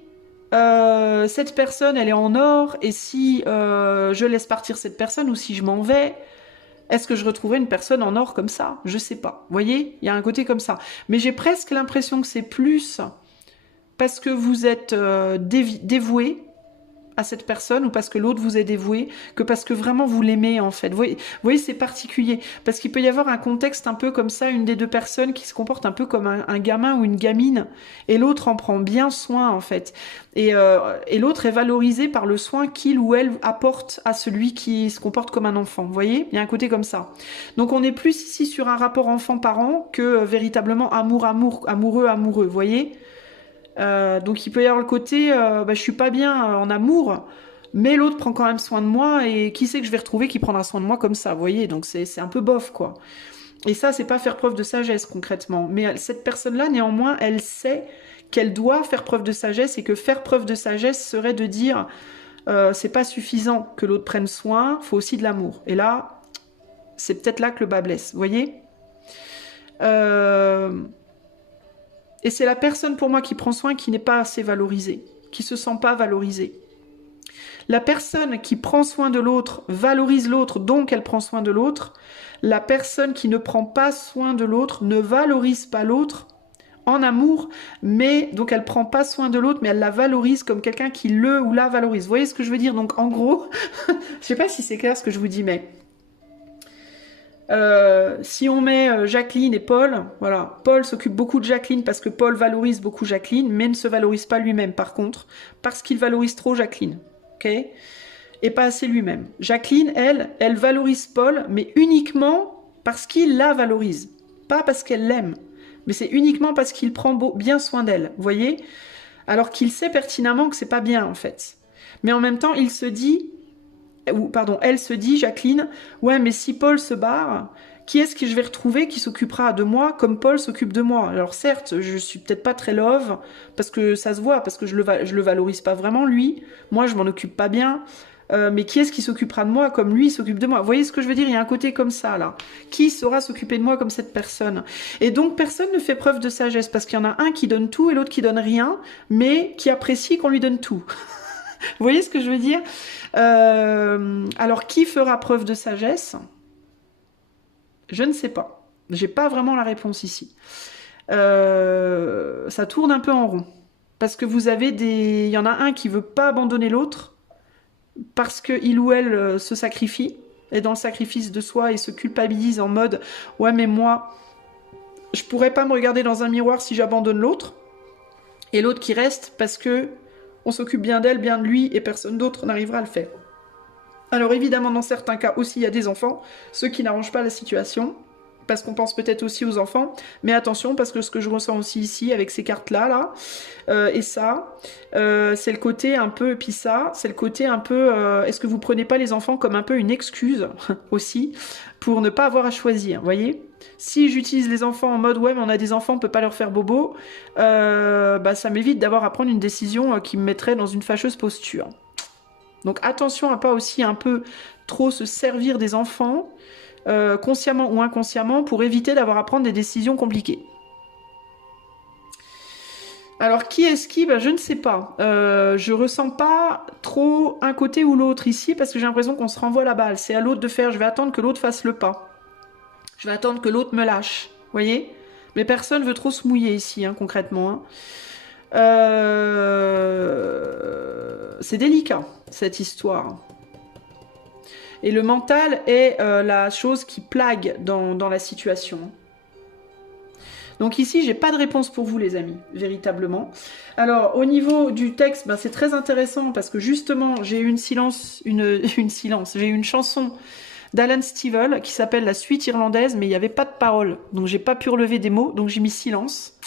cette personne, elle est en or, et si je laisse partir cette personne, ou si je m'en vais, est-ce que je retrouverai une personne en or comme ça? Je sais pas. Vous voyez, il y a un côté comme ça. Mais j'ai presque l'impression que c'est plus parce que vous êtes dévoué à cette personne, ou parce que l'autre vous est dévoué, que parce que vraiment vous l'aimez, en fait. Vous voyez, c'est particulier. Parce qu'il peut y avoir un contexte un peu comme ça, une des deux personnes qui se comporte un peu comme un gamin ou une gamine, et l'autre en prend bien soin, en fait. Et l'autre est valorisé par le soin qu'il ou elle apporte à celui qui se comporte comme un enfant. Vous voyez, il y a un côté comme ça. Donc on est plus ici sur un rapport enfant-parent que véritablement amoureux. Vous voyez. Donc il peut y avoir le côté je suis pas bien en amour, mais l'autre prend quand même soin de moi, et qui sait que je vais retrouver qui prendra soin de moi comme ça, vous voyez. Donc c'est un peu bof, quoi. Et ça, c'est pas faire preuve de sagesse concrètement, mais cette personne-là, néanmoins, elle sait qu'elle doit faire preuve de sagesse, et que faire preuve de sagesse serait de dire c'est pas suffisant que l'autre prenne soin, faut aussi de l'amour. Et là, c'est peut-être là que le bas blesse, vous voyez. Et c'est la personne, pour moi, qui prend soin, qui n'est pas assez valorisée, qui se sent pas valorisée. La personne qui prend soin de l'autre valorise l'autre, donc elle prend soin de l'autre. La personne qui ne prend pas soin de l'autre ne valorise pas l'autre en amour, mais donc elle prend pas soin de l'autre, mais elle la valorise comme quelqu'un qui le ou la valorise. Vous voyez ce que je veux dire? Donc en gros, je sais pas si c'est clair ce que je vous dis, mais si on met Jacqueline et Paul, voilà, Paul s'occupe beaucoup de Jacqueline parce que Paul valorise beaucoup Jacqueline, mais ne se valorise pas lui-même par contre, parce qu'il valorise trop Jacqueline, ok, et pas assez lui-même. Jacqueline, elle valorise Paul, mais uniquement parce qu'il la valorise, pas parce qu'elle l'aime, mais c'est uniquement parce qu'il prend bien soin d'elle, vous voyez, alors qu'il sait pertinemment que c'est pas bien en fait. Mais en même temps, il se dit... elle se dit, Jacqueline, ouais, mais si Paul se barre, qui est-ce que je vais retrouver qui s'occupera de moi comme Paul s'occupe de moi? Alors certes, je suis peut-être pas très love, parce que ça se voit, parce que je le valorise pas vraiment, lui. Moi, je m'en occupe pas bien. Mais qui est-ce qui s'occupera de moi comme lui s'occupe de moi? Vous voyez ce que je veux dire? Il y a un côté comme ça, là. Qui saura s'occuper de moi comme cette personne? Et donc, personne ne fait preuve de sagesse, parce qu'il y en a un qui donne tout et l'autre qui donne rien, mais qui apprécie qu'on lui donne tout. Vous voyez ce que je veux dire? Alors, qui fera preuve de sagesse? Je ne sais pas. J'ai pas vraiment la réponse ici. Ça tourne un peu en rond. Parce que vous avez il y en a un qui veut pas abandonner l'autre, parce qu'il ou elle se sacrifie, et dans le sacrifice de soi, il se culpabilise en mode « Ouais, mais moi, je pourrais pas me regarder dans un miroir si j'abandonne l'autre. » Et l'autre qui reste parce que on s'occupe bien d'elle, bien de lui, et personne d'autre n'arrivera à le faire. Alors évidemment, dans certains cas aussi, il y a des enfants, ceux qui n'arrangent pas la situation, parce qu'on pense peut-être aussi aux enfants, mais attention, parce que ce que je ressens aussi ici, avec ces cartes-là, et ça, c'est le côté un peu, puis ça, c'est le côté un peu, est-ce que vous prenez pas les enfants comme un peu une excuse, aussi, pour ne pas avoir à choisir, vous voyez? Si j'utilise les enfants en mode, ouais, mais on a des enfants, on peut pas leur faire bobo, ça m'évite d'avoir à prendre une décision qui me mettrait dans une fâcheuse posture. Donc attention à pas aussi un peu trop se servir des enfants, consciemment ou inconsciemment, pour éviter d'avoir à prendre des décisions compliquées. Alors qui est-ce qui? Je ne sais pas. Je ressens pas trop un côté ou l'autre ici, parce que j'ai l'impression qu'on se renvoie la balle. C'est à l'autre de faire, je vais attendre que l'autre fasse le pas. Je vais attendre que l'autre me lâche, vous voyez? Mais personne veut trop se mouiller ici, concrètement. C'est délicat, cette histoire. Et le mental est la chose qui plague dans la situation. Donc ici, j'ai pas de réponse pour vous, les amis, véritablement. Alors, au niveau du texte, c'est très intéressant, parce que justement, j'ai eu j'ai eu une chanson d'Alan Stivell qui s'appelle La Suite irlandaise, mais il n'y avait pas de paroles. Donc j'ai pas pu relever des mots, donc j'ai mis silence.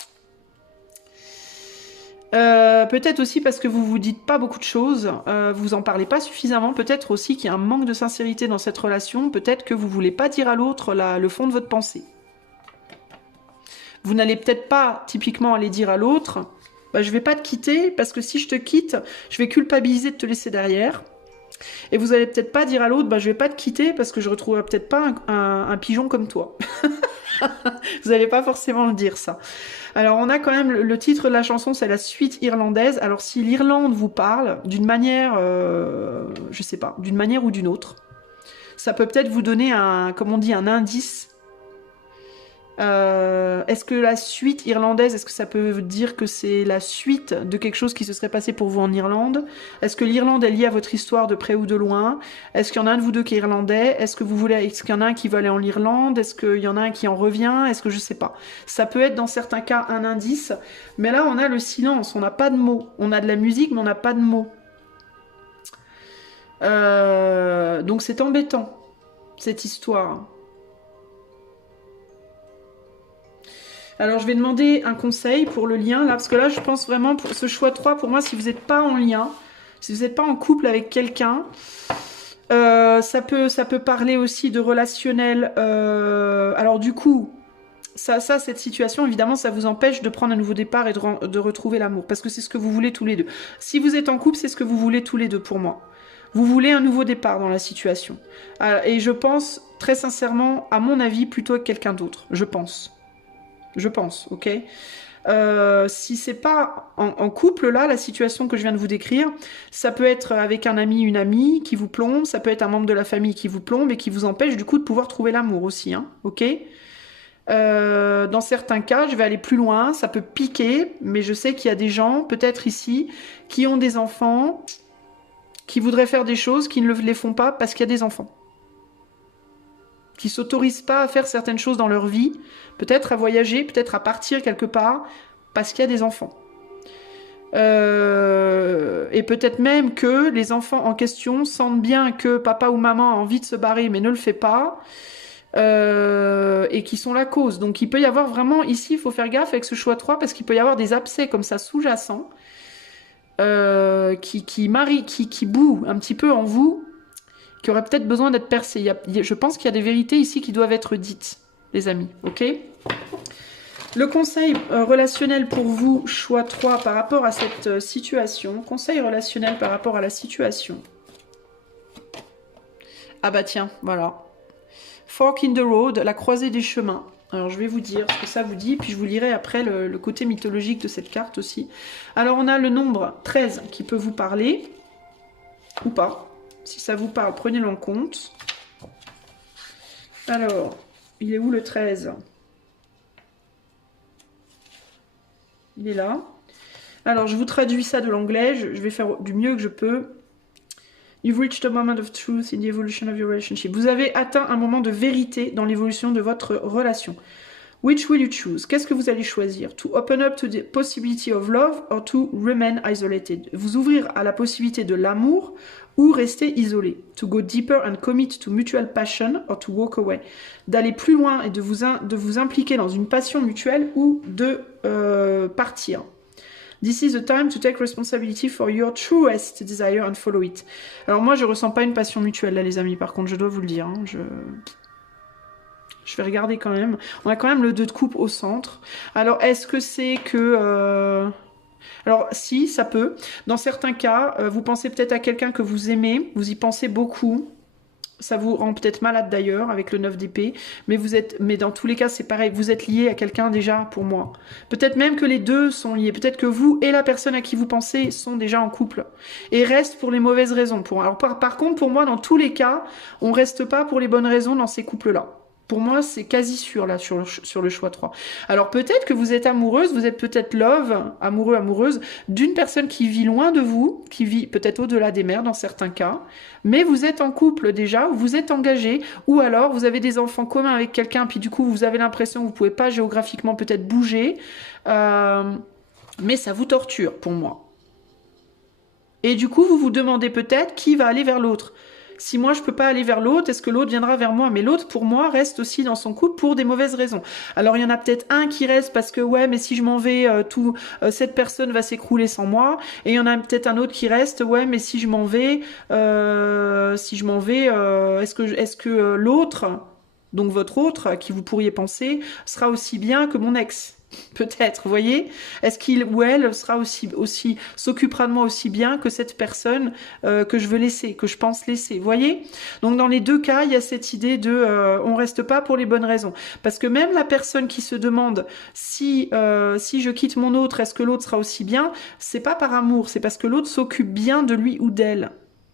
Peut-être aussi parce que vous vous dites pas beaucoup de choses, vous en parlez pas suffisamment, peut-être aussi qu'il y a un manque de sincérité dans cette relation, peut-être que vous voulez pas dire à l'autre le fond de votre pensée. Vous n'allez peut-être pas typiquement aller dire à l'autre, je vais pas te quitter parce que si je te quitte, je vais culpabiliser de te laisser derrière. Et vous allez peut-être pas dire à l'autre, je vais pas te quitter parce que je retrouverai peut-être pas un pigeon comme toi. Vous n'allez pas forcément le dire, ça. Alors, on a quand même le titre de la chanson, c'est la suite irlandaise. Alors, si l'Irlande vous parle d'une manière, je sais pas, d'une manière ou d'une autre, ça peut peut-être vous donner un, comme on dit, un indice. Est-ce que la suite irlandaise, est-ce que ça peut dire que c'est la suite de quelque chose qui se serait passé pour vous en Irlande? Est-ce que l'Irlande est liée à votre histoire de près ou de loin? Est-ce qu'il y en a un de vous deux qui est irlandais? Est-ce qu'il y en a un qui veut aller en Irlande? Est-ce qu'il y en a un qui en revient? Est-ce que je sais pas? Ça peut être dans certains cas un indice, mais là on a le silence, on n'a pas de mots. On a de la musique, mais on n'a pas de mots. Donc c'est embêtant, cette histoire. Alors, je vais demander un conseil pour le lien, là, parce que là, je pense vraiment, pour ce choix 3, pour moi, si vous n'êtes pas en lien, si vous n'êtes pas en couple avec quelqu'un, ça peut parler aussi de relationnel. Alors, du coup, cette situation, évidemment, ça vous empêche de prendre un nouveau départ et de retrouver l'amour, parce que c'est ce que vous voulez tous les deux. Si vous êtes en couple, c'est ce que vous voulez tous les deux, pour moi. Vous voulez un nouveau départ dans la situation. Et je pense, très sincèrement, à mon avis, plutôt avec quelqu'un d'autre. Je pense, ok. Si c'est pas en couple, là, la situation que je viens de vous décrire, ça peut être avec un ami, une amie qui vous plombe, ça peut être un membre de la famille qui vous plombe et qui vous empêche du coup de pouvoir trouver l'amour aussi, hein, ok. Dans certains cas, je vais aller plus loin, ça peut piquer, mais je sais qu'il y a des gens, peut-être ici, qui ont des enfants, qui voudraient faire des choses, qui ne les font pas parce qu'il y a des enfants. Qui s'autorisent pas à faire certaines choses dans leur vie, peut-être à voyager, peut-être à partir quelque part, parce qu'il y a des enfants. Et peut-être même que les enfants en question sentent bien que papa ou maman a envie de se barrer, mais ne le fait pas, et qui sont la cause. Donc il peut y avoir vraiment, ici, il faut faire gaffe avec ce choix 3, parce qu'il peut y avoir des abcès comme ça sous-jacents, qui bouent un petit peu en vous, qui aurait peut-être besoin d'être percé. Je pense qu'il y a des vérités ici qui doivent être dites, les amis, ok? Le conseil relationnel pour vous, choix 3, par rapport à cette situation. Conseil relationnel par rapport à la situation. Ah bah tiens, voilà. Fork in the road, la croisée des chemins. Alors je vais vous dire ce que ça vous dit, puis je vous lirai après le côté mythologique de cette carte aussi. Alors on a le nombre 13 qui peut vous parler, ou pas. Si ça vous parle, prenez-le en compte. Alors, il est où le 13? Il est là. Alors, je vous traduis ça de l'anglais. Je vais faire du mieux que je peux. You've reached a moment of truth in the evolution of your relationship. Vous avez atteint un moment de vérité dans l'évolution de votre relation. Which will you choose? Qu'est-ce que vous allez choisir? To open up to the possibility of love or to remain isolated? Vous ouvrir à la possibilité de l'amour ou rester isolé. To go deeper and commit to mutual passion or to walk away. D'aller plus loin et de vous impliquer dans une passion mutuelle ou de partir. This is the time to take responsibility for your truest desire and follow it. Alors moi, je ressens pas une passion mutuelle là, les amis. Par contre, je dois vous le dire. Hein, je vais regarder quand même. On a quand même le 2 de coupe au centre. Alors, est-ce que c'est que... Alors, si, ça peut. Dans certains cas, vous pensez peut-être à quelqu'un que vous aimez. Vous y pensez beaucoup. Ça vous rend peut-être malade d'ailleurs, avec le 9 d'épée. Mais dans tous les cas, c'est pareil. Vous êtes lié à quelqu'un déjà, pour moi. Peut-être même que les deux sont liés. Peut-être que vous et la personne à qui vous pensez sont déjà en couple. Et restent pour les mauvaises raisons. Alors, par contre, pour moi, dans tous les cas, on reste pas pour les bonnes raisons dans ces couples-là. Pour moi, c'est quasi sûr, là, sur le choix 3. Alors, peut-être que vous êtes amoureuse, vous êtes peut-être amoureux, amoureuse, d'une personne qui vit loin de vous, qui vit peut-être au-delà des mers, dans certains cas, mais vous êtes en couple déjà, vous êtes engagé, ou alors vous avez des enfants communs avec quelqu'un, puis du coup, vous avez l'impression que vous pouvez pas géographiquement peut-être bouger, mais ça vous torture, pour moi. Et du coup, vous vous demandez peut-être qui va aller vers l'autre. Si moi je peux pas aller vers l'autre, est-ce que l'autre viendra vers moi? Mais l'autre, pour moi, reste aussi dans son couple pour des mauvaises raisons. Alors il y en a peut-être un qui reste parce que ouais, mais si je m'en vais, cette personne va s'écrouler sans moi. Et il y en a peut-être un autre qui reste, ouais, mais si je m'en vais, est-ce que l'autre Donc votre autre, à qui vous pourriez penser, sera aussi bien que mon ex. Peut-être, vous voyez? Est-ce qu'il ou elle sera s'occupera de moi aussi bien que cette personne que je veux laisser, que je pense laisser, vous voyez? Donc dans les deux cas, il y a cette idée de on reste pas pour les bonnes raisons. Parce que même la personne qui se demande si je quitte mon autre, est-ce que l'autre sera aussi bien? C'est pas par amour, c'est parce que l'autre s'occupe bien de lui ou d'elle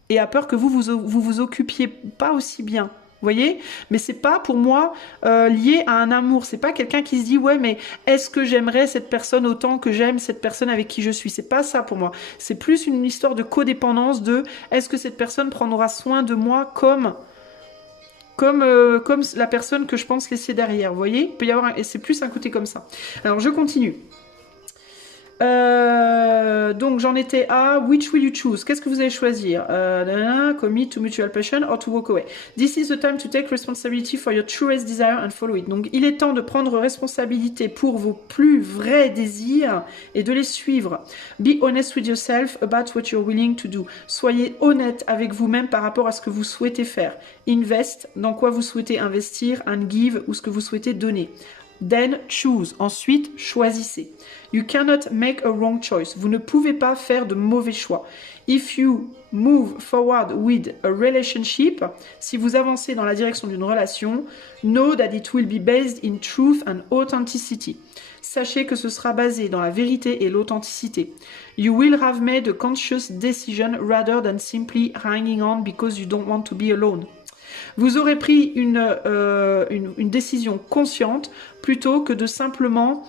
et a peur que vous occupiez pas aussi bien. Vous voyez? Mais c'est pas pour moi lié à un amour. C'est pas quelqu'un qui se dit ouais mais est-ce que j'aimerais cette personne autant que j'aime cette personne avec qui je suis? C'est pas ça pour moi. C'est plus une histoire de codépendance de est-ce que cette personne prendra soin de moi comme la personne que je pense laisser derrière. Vous voyez? Il peut y avoir et c'est plus un côté comme ça. Alors je continue. Donc j'en étais à which will you choose? Qu'est-ce que vous allez choisir? Commit to mutual passion or to walk away. This is the time to take responsibility for your truest desire and follow it. Donc il est temps de prendre responsabilité pour vos plus vrais désirs et de les suivre. Be honest with yourself about what you're willing to do. Soyez honnête avec vous-même par rapport à ce que vous souhaitez faire. Invest, dans quoi vous souhaitez investir, and give, ou ce que vous souhaitez donner. Then choose. Ensuite, choisissez. You cannot make a wrong choice. Vous ne pouvez pas faire de mauvais choix. If you move forward with a relationship, si vous avancez dans la direction d'une relation, know that it will be based in truth and authenticity. Sachez que ce sera basé dans la vérité et l'authenticité. You will have made a conscious decision rather than simply hanging on because you don't want to be alone. Vous aurez pris une décision consciente plutôt que de simplement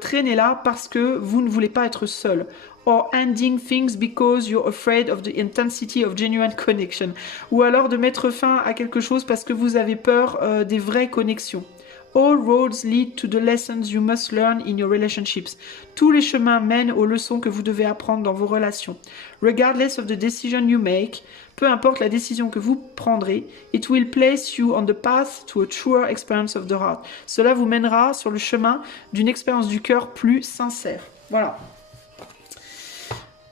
traîner là parce que vous ne voulez pas être seul. Or ending things because you're afraid of the intensity of genuine connection. Ou alors de mettre fin à quelque chose parce que vous avez peur des vraies connexions. All roads lead to the lessons you must learn in your relationships. Tous les chemins mènent aux leçons que vous devez apprendre dans vos relations. Regardless of the decision you make, peu importe la décision que vous prendrez, it will place you on the path to a truer experience of the heart. Cela vous mènera sur le chemin d'une expérience du cœur plus sincère. Voilà.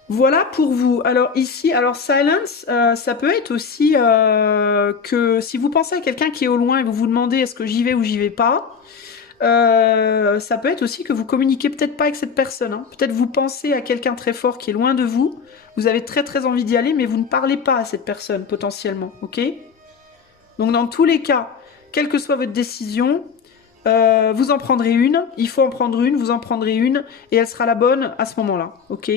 Voilà pour vous. Alors ici, silence, ça peut être aussi que si vous pensez à quelqu'un qui est au loin et vous vous demandez est-ce que j'y vais ou j'y vais pas, ça peut être aussi que vous communiquez peut-être pas avec cette personne. Hein. Peut-être vous pensez à quelqu'un très fort qui est loin de vous, vous avez très très envie d'y aller, mais vous ne parlez pas à cette personne potentiellement, ok? Donc dans tous les cas, quelle que soit votre décision, vous en prendrez une, il faut en prendre une, vous en prendrez une, et elle sera la bonne à ce moment-là, ok?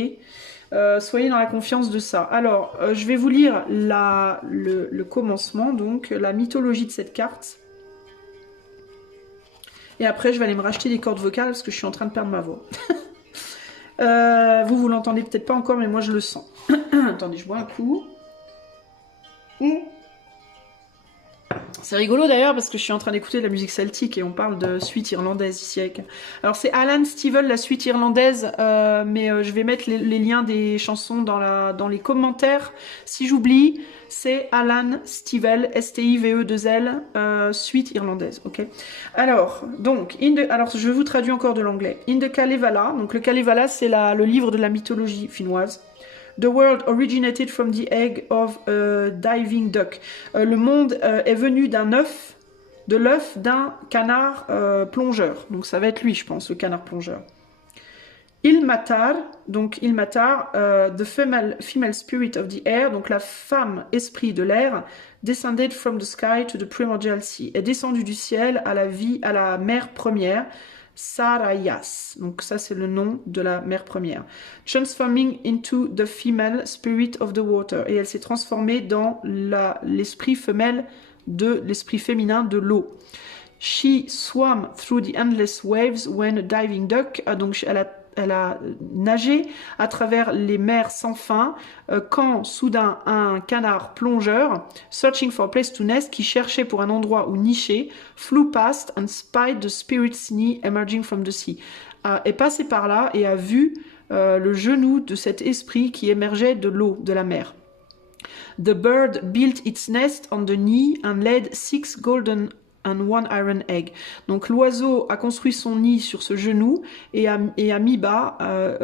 Soyez dans la confiance de ça. Alors, je vais vous lire le commencement, donc la mythologie de cette carte. Et après, je vais aller me racheter des cordes vocales parce que je suis en train de perdre ma voix. Vous l'entendez peut-être pas encore, mais moi je le sens. Attendez, je bois un coup. C'est rigolo d'ailleurs parce que je suis en train d'écouter de la musique celtique et on parle de suite irlandaise ici avec... Alors c'est Alan Stivell, la suite irlandaise, mais je vais mettre les liens des chansons dans les commentaires. Si j'oublie, c'est Alan Stivell, S-T-I-V-E-2-L, suite irlandaise, ok? Alors, donc, je vous traduis encore de l'anglais. In the Kalevala, donc le Kalevala c'est le livre de la mythologie finnoise. The world originated from the egg of a diving duck. Le monde est venu de l'œuf d'un canard plongeur. Donc ça va être lui, je pense, le canard plongeur. Ilmatar, the female spirit of the air, donc la femme esprit de l'air, descended from the sky to the primordial sea, est descendue du ciel à la mer première. Sarayas, donc ça c'est le nom de la mère première. Transforming into the female spirit of the water, et elle s'est transformée dans l'esprit féminin de l'eau. She swam through the endless waves when a diving duck, donc elle a nagé à travers les mers sans fin quand soudain un canard plongeur, searching for a place to nest, qui cherchait pour un endroit où nicher, flew past and spied the spirit's knee emerging from the sea, est passé par là et a vu le genou de cet esprit qui émergeait de l'eau, de la mer. The bird built its nest on the knee and laid 6 golden and 1 iron egg. Donc l'oiseau a construit son nid sur ce genou et a mis bas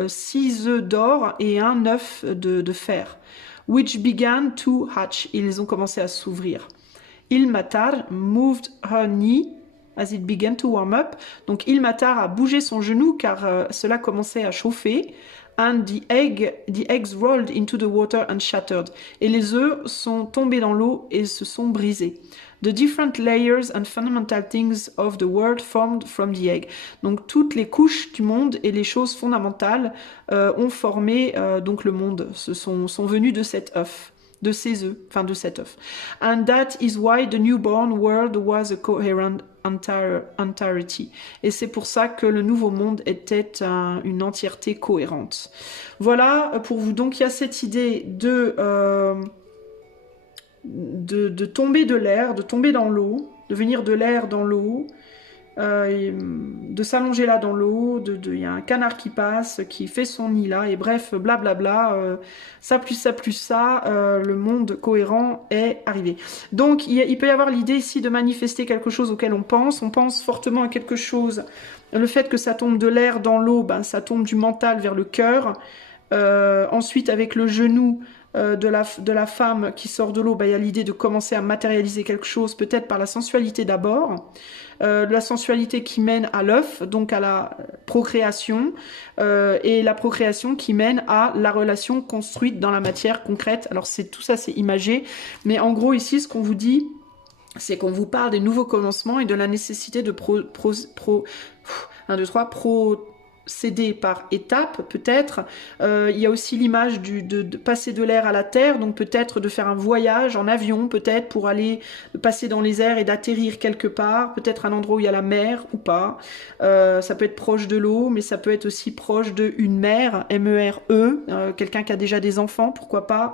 6 œufs d'or et un œuf de fer. Which began to hatch. Ils ont commencé à s'ouvrir. Ilmatar moved her knee as it began to warm up. Donc Ilmatar a bougé son genou car cela commençait à chauffer. And the eggs rolled into the water and shattered. Et les œufs sont tombés dans l'eau et se sont brisés. The different layers and fundamental things of the world formed from the egg. Donc toutes les couches du monde et les choses fondamentales ont formé donc le monde, sont venues de cet œuf. De ces œufs, enfin de cet œuf. And that is why the newborn world was a coherent entirety. Et c'est pour ça que le nouveau monde était une entièreté cohérente. Voilà pour vous. Donc il y a cette idée de tomber de l'air, de tomber dans l'eau, de venir de l'air dans l'eau, de s'allonger là dans l'eau, il y a un canard qui passe, qui fait son nid là, et bref, blablabla, ça plus ça plus ça, le monde cohérent est arrivé. Donc il peut y avoir l'idée ici de manifester quelque chose auquel on pense fortement à quelque chose, le fait que ça tombe de l'air dans l'eau, ben, ça tombe du mental vers le cœur, ensuite avec le genou, de la femme qui sort de l'eau, ben, il y a l'idée de commencer à matérialiser quelque chose, peut-être par la sensualité d'abord, la sensualité qui mène à l'œuf, donc à la procréation, et la procréation qui mène à la relation construite dans la matière concrète. Alors tout ça c'est imagé, mais en gros ici ce qu'on vous dit, c'est qu'on vous parle des nouveaux commencements et de la nécessité de procéder par étapes, peut-être. Il y a aussi l'image de passer de l'air à la terre, donc peut-être de faire un voyage en avion, peut-être pour aller passer dans les airs et d'atterrir quelque part, peut-être un endroit où il y a la mer ou pas. Ça peut être proche de l'eau, mais ça peut être aussi proche d'une mère, M-E-R-E, quelqu'un qui a déjà des enfants, pourquoi pas,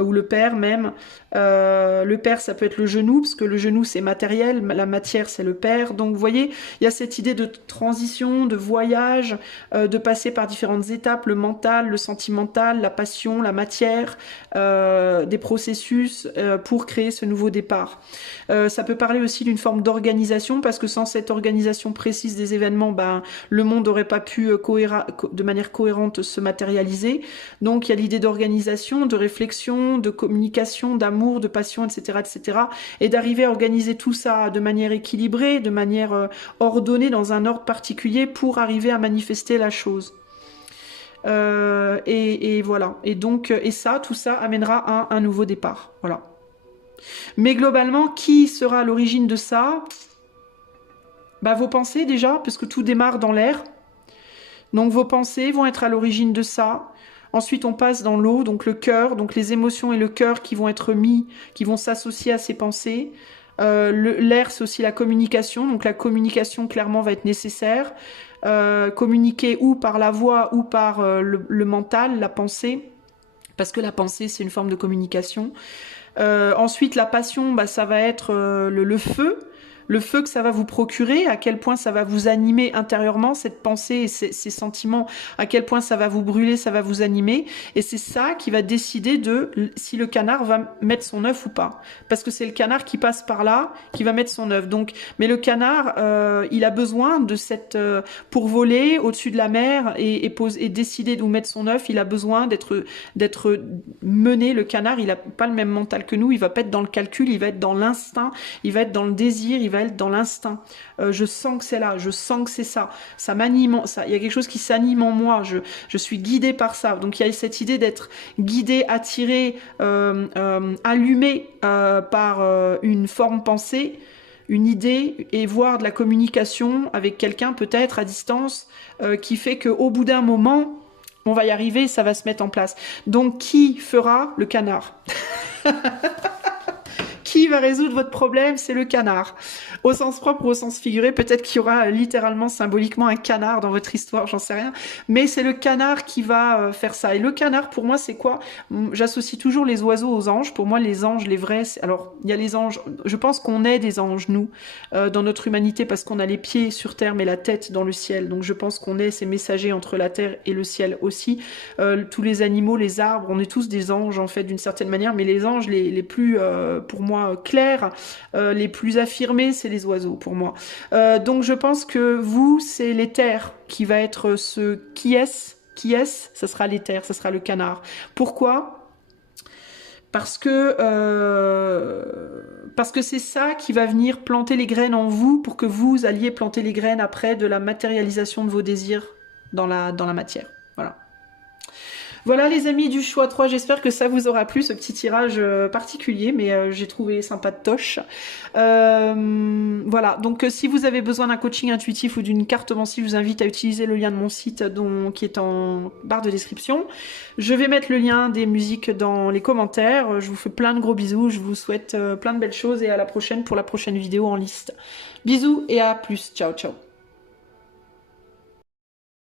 ou le père même. Le père, ça peut être le genou, parce que le genou c'est matériel, la matière c'est le père. Donc vous voyez, il y a cette idée de transition, de voyage, de passer par différentes étapes, le mental, le sentimental, la passion, la matière, des processus pour créer ce nouveau départ. Ça peut parler aussi d'une forme d'organisation, parce que sans cette organisation précise des événements, ben, le monde n'aurait pas pu de manière cohérente se matérialiser. Donc il y a l'idée d'organisation, de réflexion, de communication, d'amour, de passion, etc., etc. Et d'arriver à organiser tout ça de manière équilibrée, de manière ordonnée, dans un ordre particulier, pour arriver à manifester la chose. Et voilà. Et donc, tout ça amènera à un nouveau départ. Voilà. Mais globalement, qui sera à l'origine de ça? Bah, vos pensées déjà, parce que tout démarre dans l'air. Donc vos pensées vont être à l'origine de ça. Ensuite, on passe dans l'eau, donc le cœur, donc les émotions et le cœur qui vont être qui vont s'associer à ces pensées. L'air, c'est aussi la communication, donc la communication clairement va être nécessaire. Communiquer ou par la voix ou par le mental, la pensée, parce que la pensée, c'est une forme de communication. Ensuite, la passion, bah, ça va être le feu. Le feu que ça va vous procurer, à quel point ça va vous animer intérieurement, cette pensée et ces sentiments, à quel point ça va vous brûler, ça va vous animer. Et c'est ça qui va décider de si le canard va mettre son œuf ou pas. Parce que c'est le canard qui passe par là, qui va mettre son œuf. Donc, mais le canard, il a besoin de pour voler au-dessus de la mer et décider d'où mettre son œuf, il a besoin d'être mené. Le canard, il a pas le même mental que nous, il va pas être dans le calcul, il va être dans l'instinct, il va être dans le désir, il va être dans l'instinct. Je sens que c'est là, je sens que c'est ça. Ça m'anime, il y a quelque chose qui s'anime en moi. Je suis guidée par ça. Donc il y a cette idée d'être guidée, attirée, allumée par une forme pensée, une idée, et voir de la communication avec quelqu'un peut-être à distance qui fait qu'au bout d'un moment, on va y arriver, ça va se mettre en place. Donc qui fera le canard? Qui va résoudre votre problème? C'est le canard. Au sens propre ou au sens figuré, peut-être qu'il y aura littéralement, symboliquement un canard dans votre histoire, j'en sais rien. Mais c'est le canard qui va faire ça. Et le canard, pour moi, c'est quoi? J'associe toujours les oiseaux aux anges. Pour moi, les anges, les vrais... Alors, il y a les anges... Je pense qu'on est des anges, nous, dans notre humanité, parce qu'on a les pieds sur terre, mais la tête dans le ciel. Donc, je pense qu'on est ces messagers entre la terre et le ciel aussi. Tous les animaux, les arbres, on est tous des anges, en fait, d'une certaine manière. Mais les anges les plus, pour moi, clairs, les plus affirmés, c'est les oiseaux pour moi. Donc je pense que vous, c'est l'éther qui va être qui est-ce, ça sera l'éther, ça sera le canard. Pourquoi? parce que c'est ça qui va venir planter les graines en vous pour que vous alliez planter les graines après de la matérialisation de vos désirs dans la matière. Voilà. Voilà les amis du choix 3, j'espère que ça vous aura plu, ce petit tirage particulier, mais j'ai trouvé sympa de toche. Voilà, donc si vous avez besoin d'un coaching intuitif ou d'une cartomancie, je vous invite à utiliser le lien de mon site qui est en barre de description. Je vais mettre le lien des musiques dans les commentaires. Je vous fais plein de gros bisous, je vous souhaite plein de belles choses et à la prochaine pour la prochaine vidéo en liste. Bisous et à plus, ciao ciao.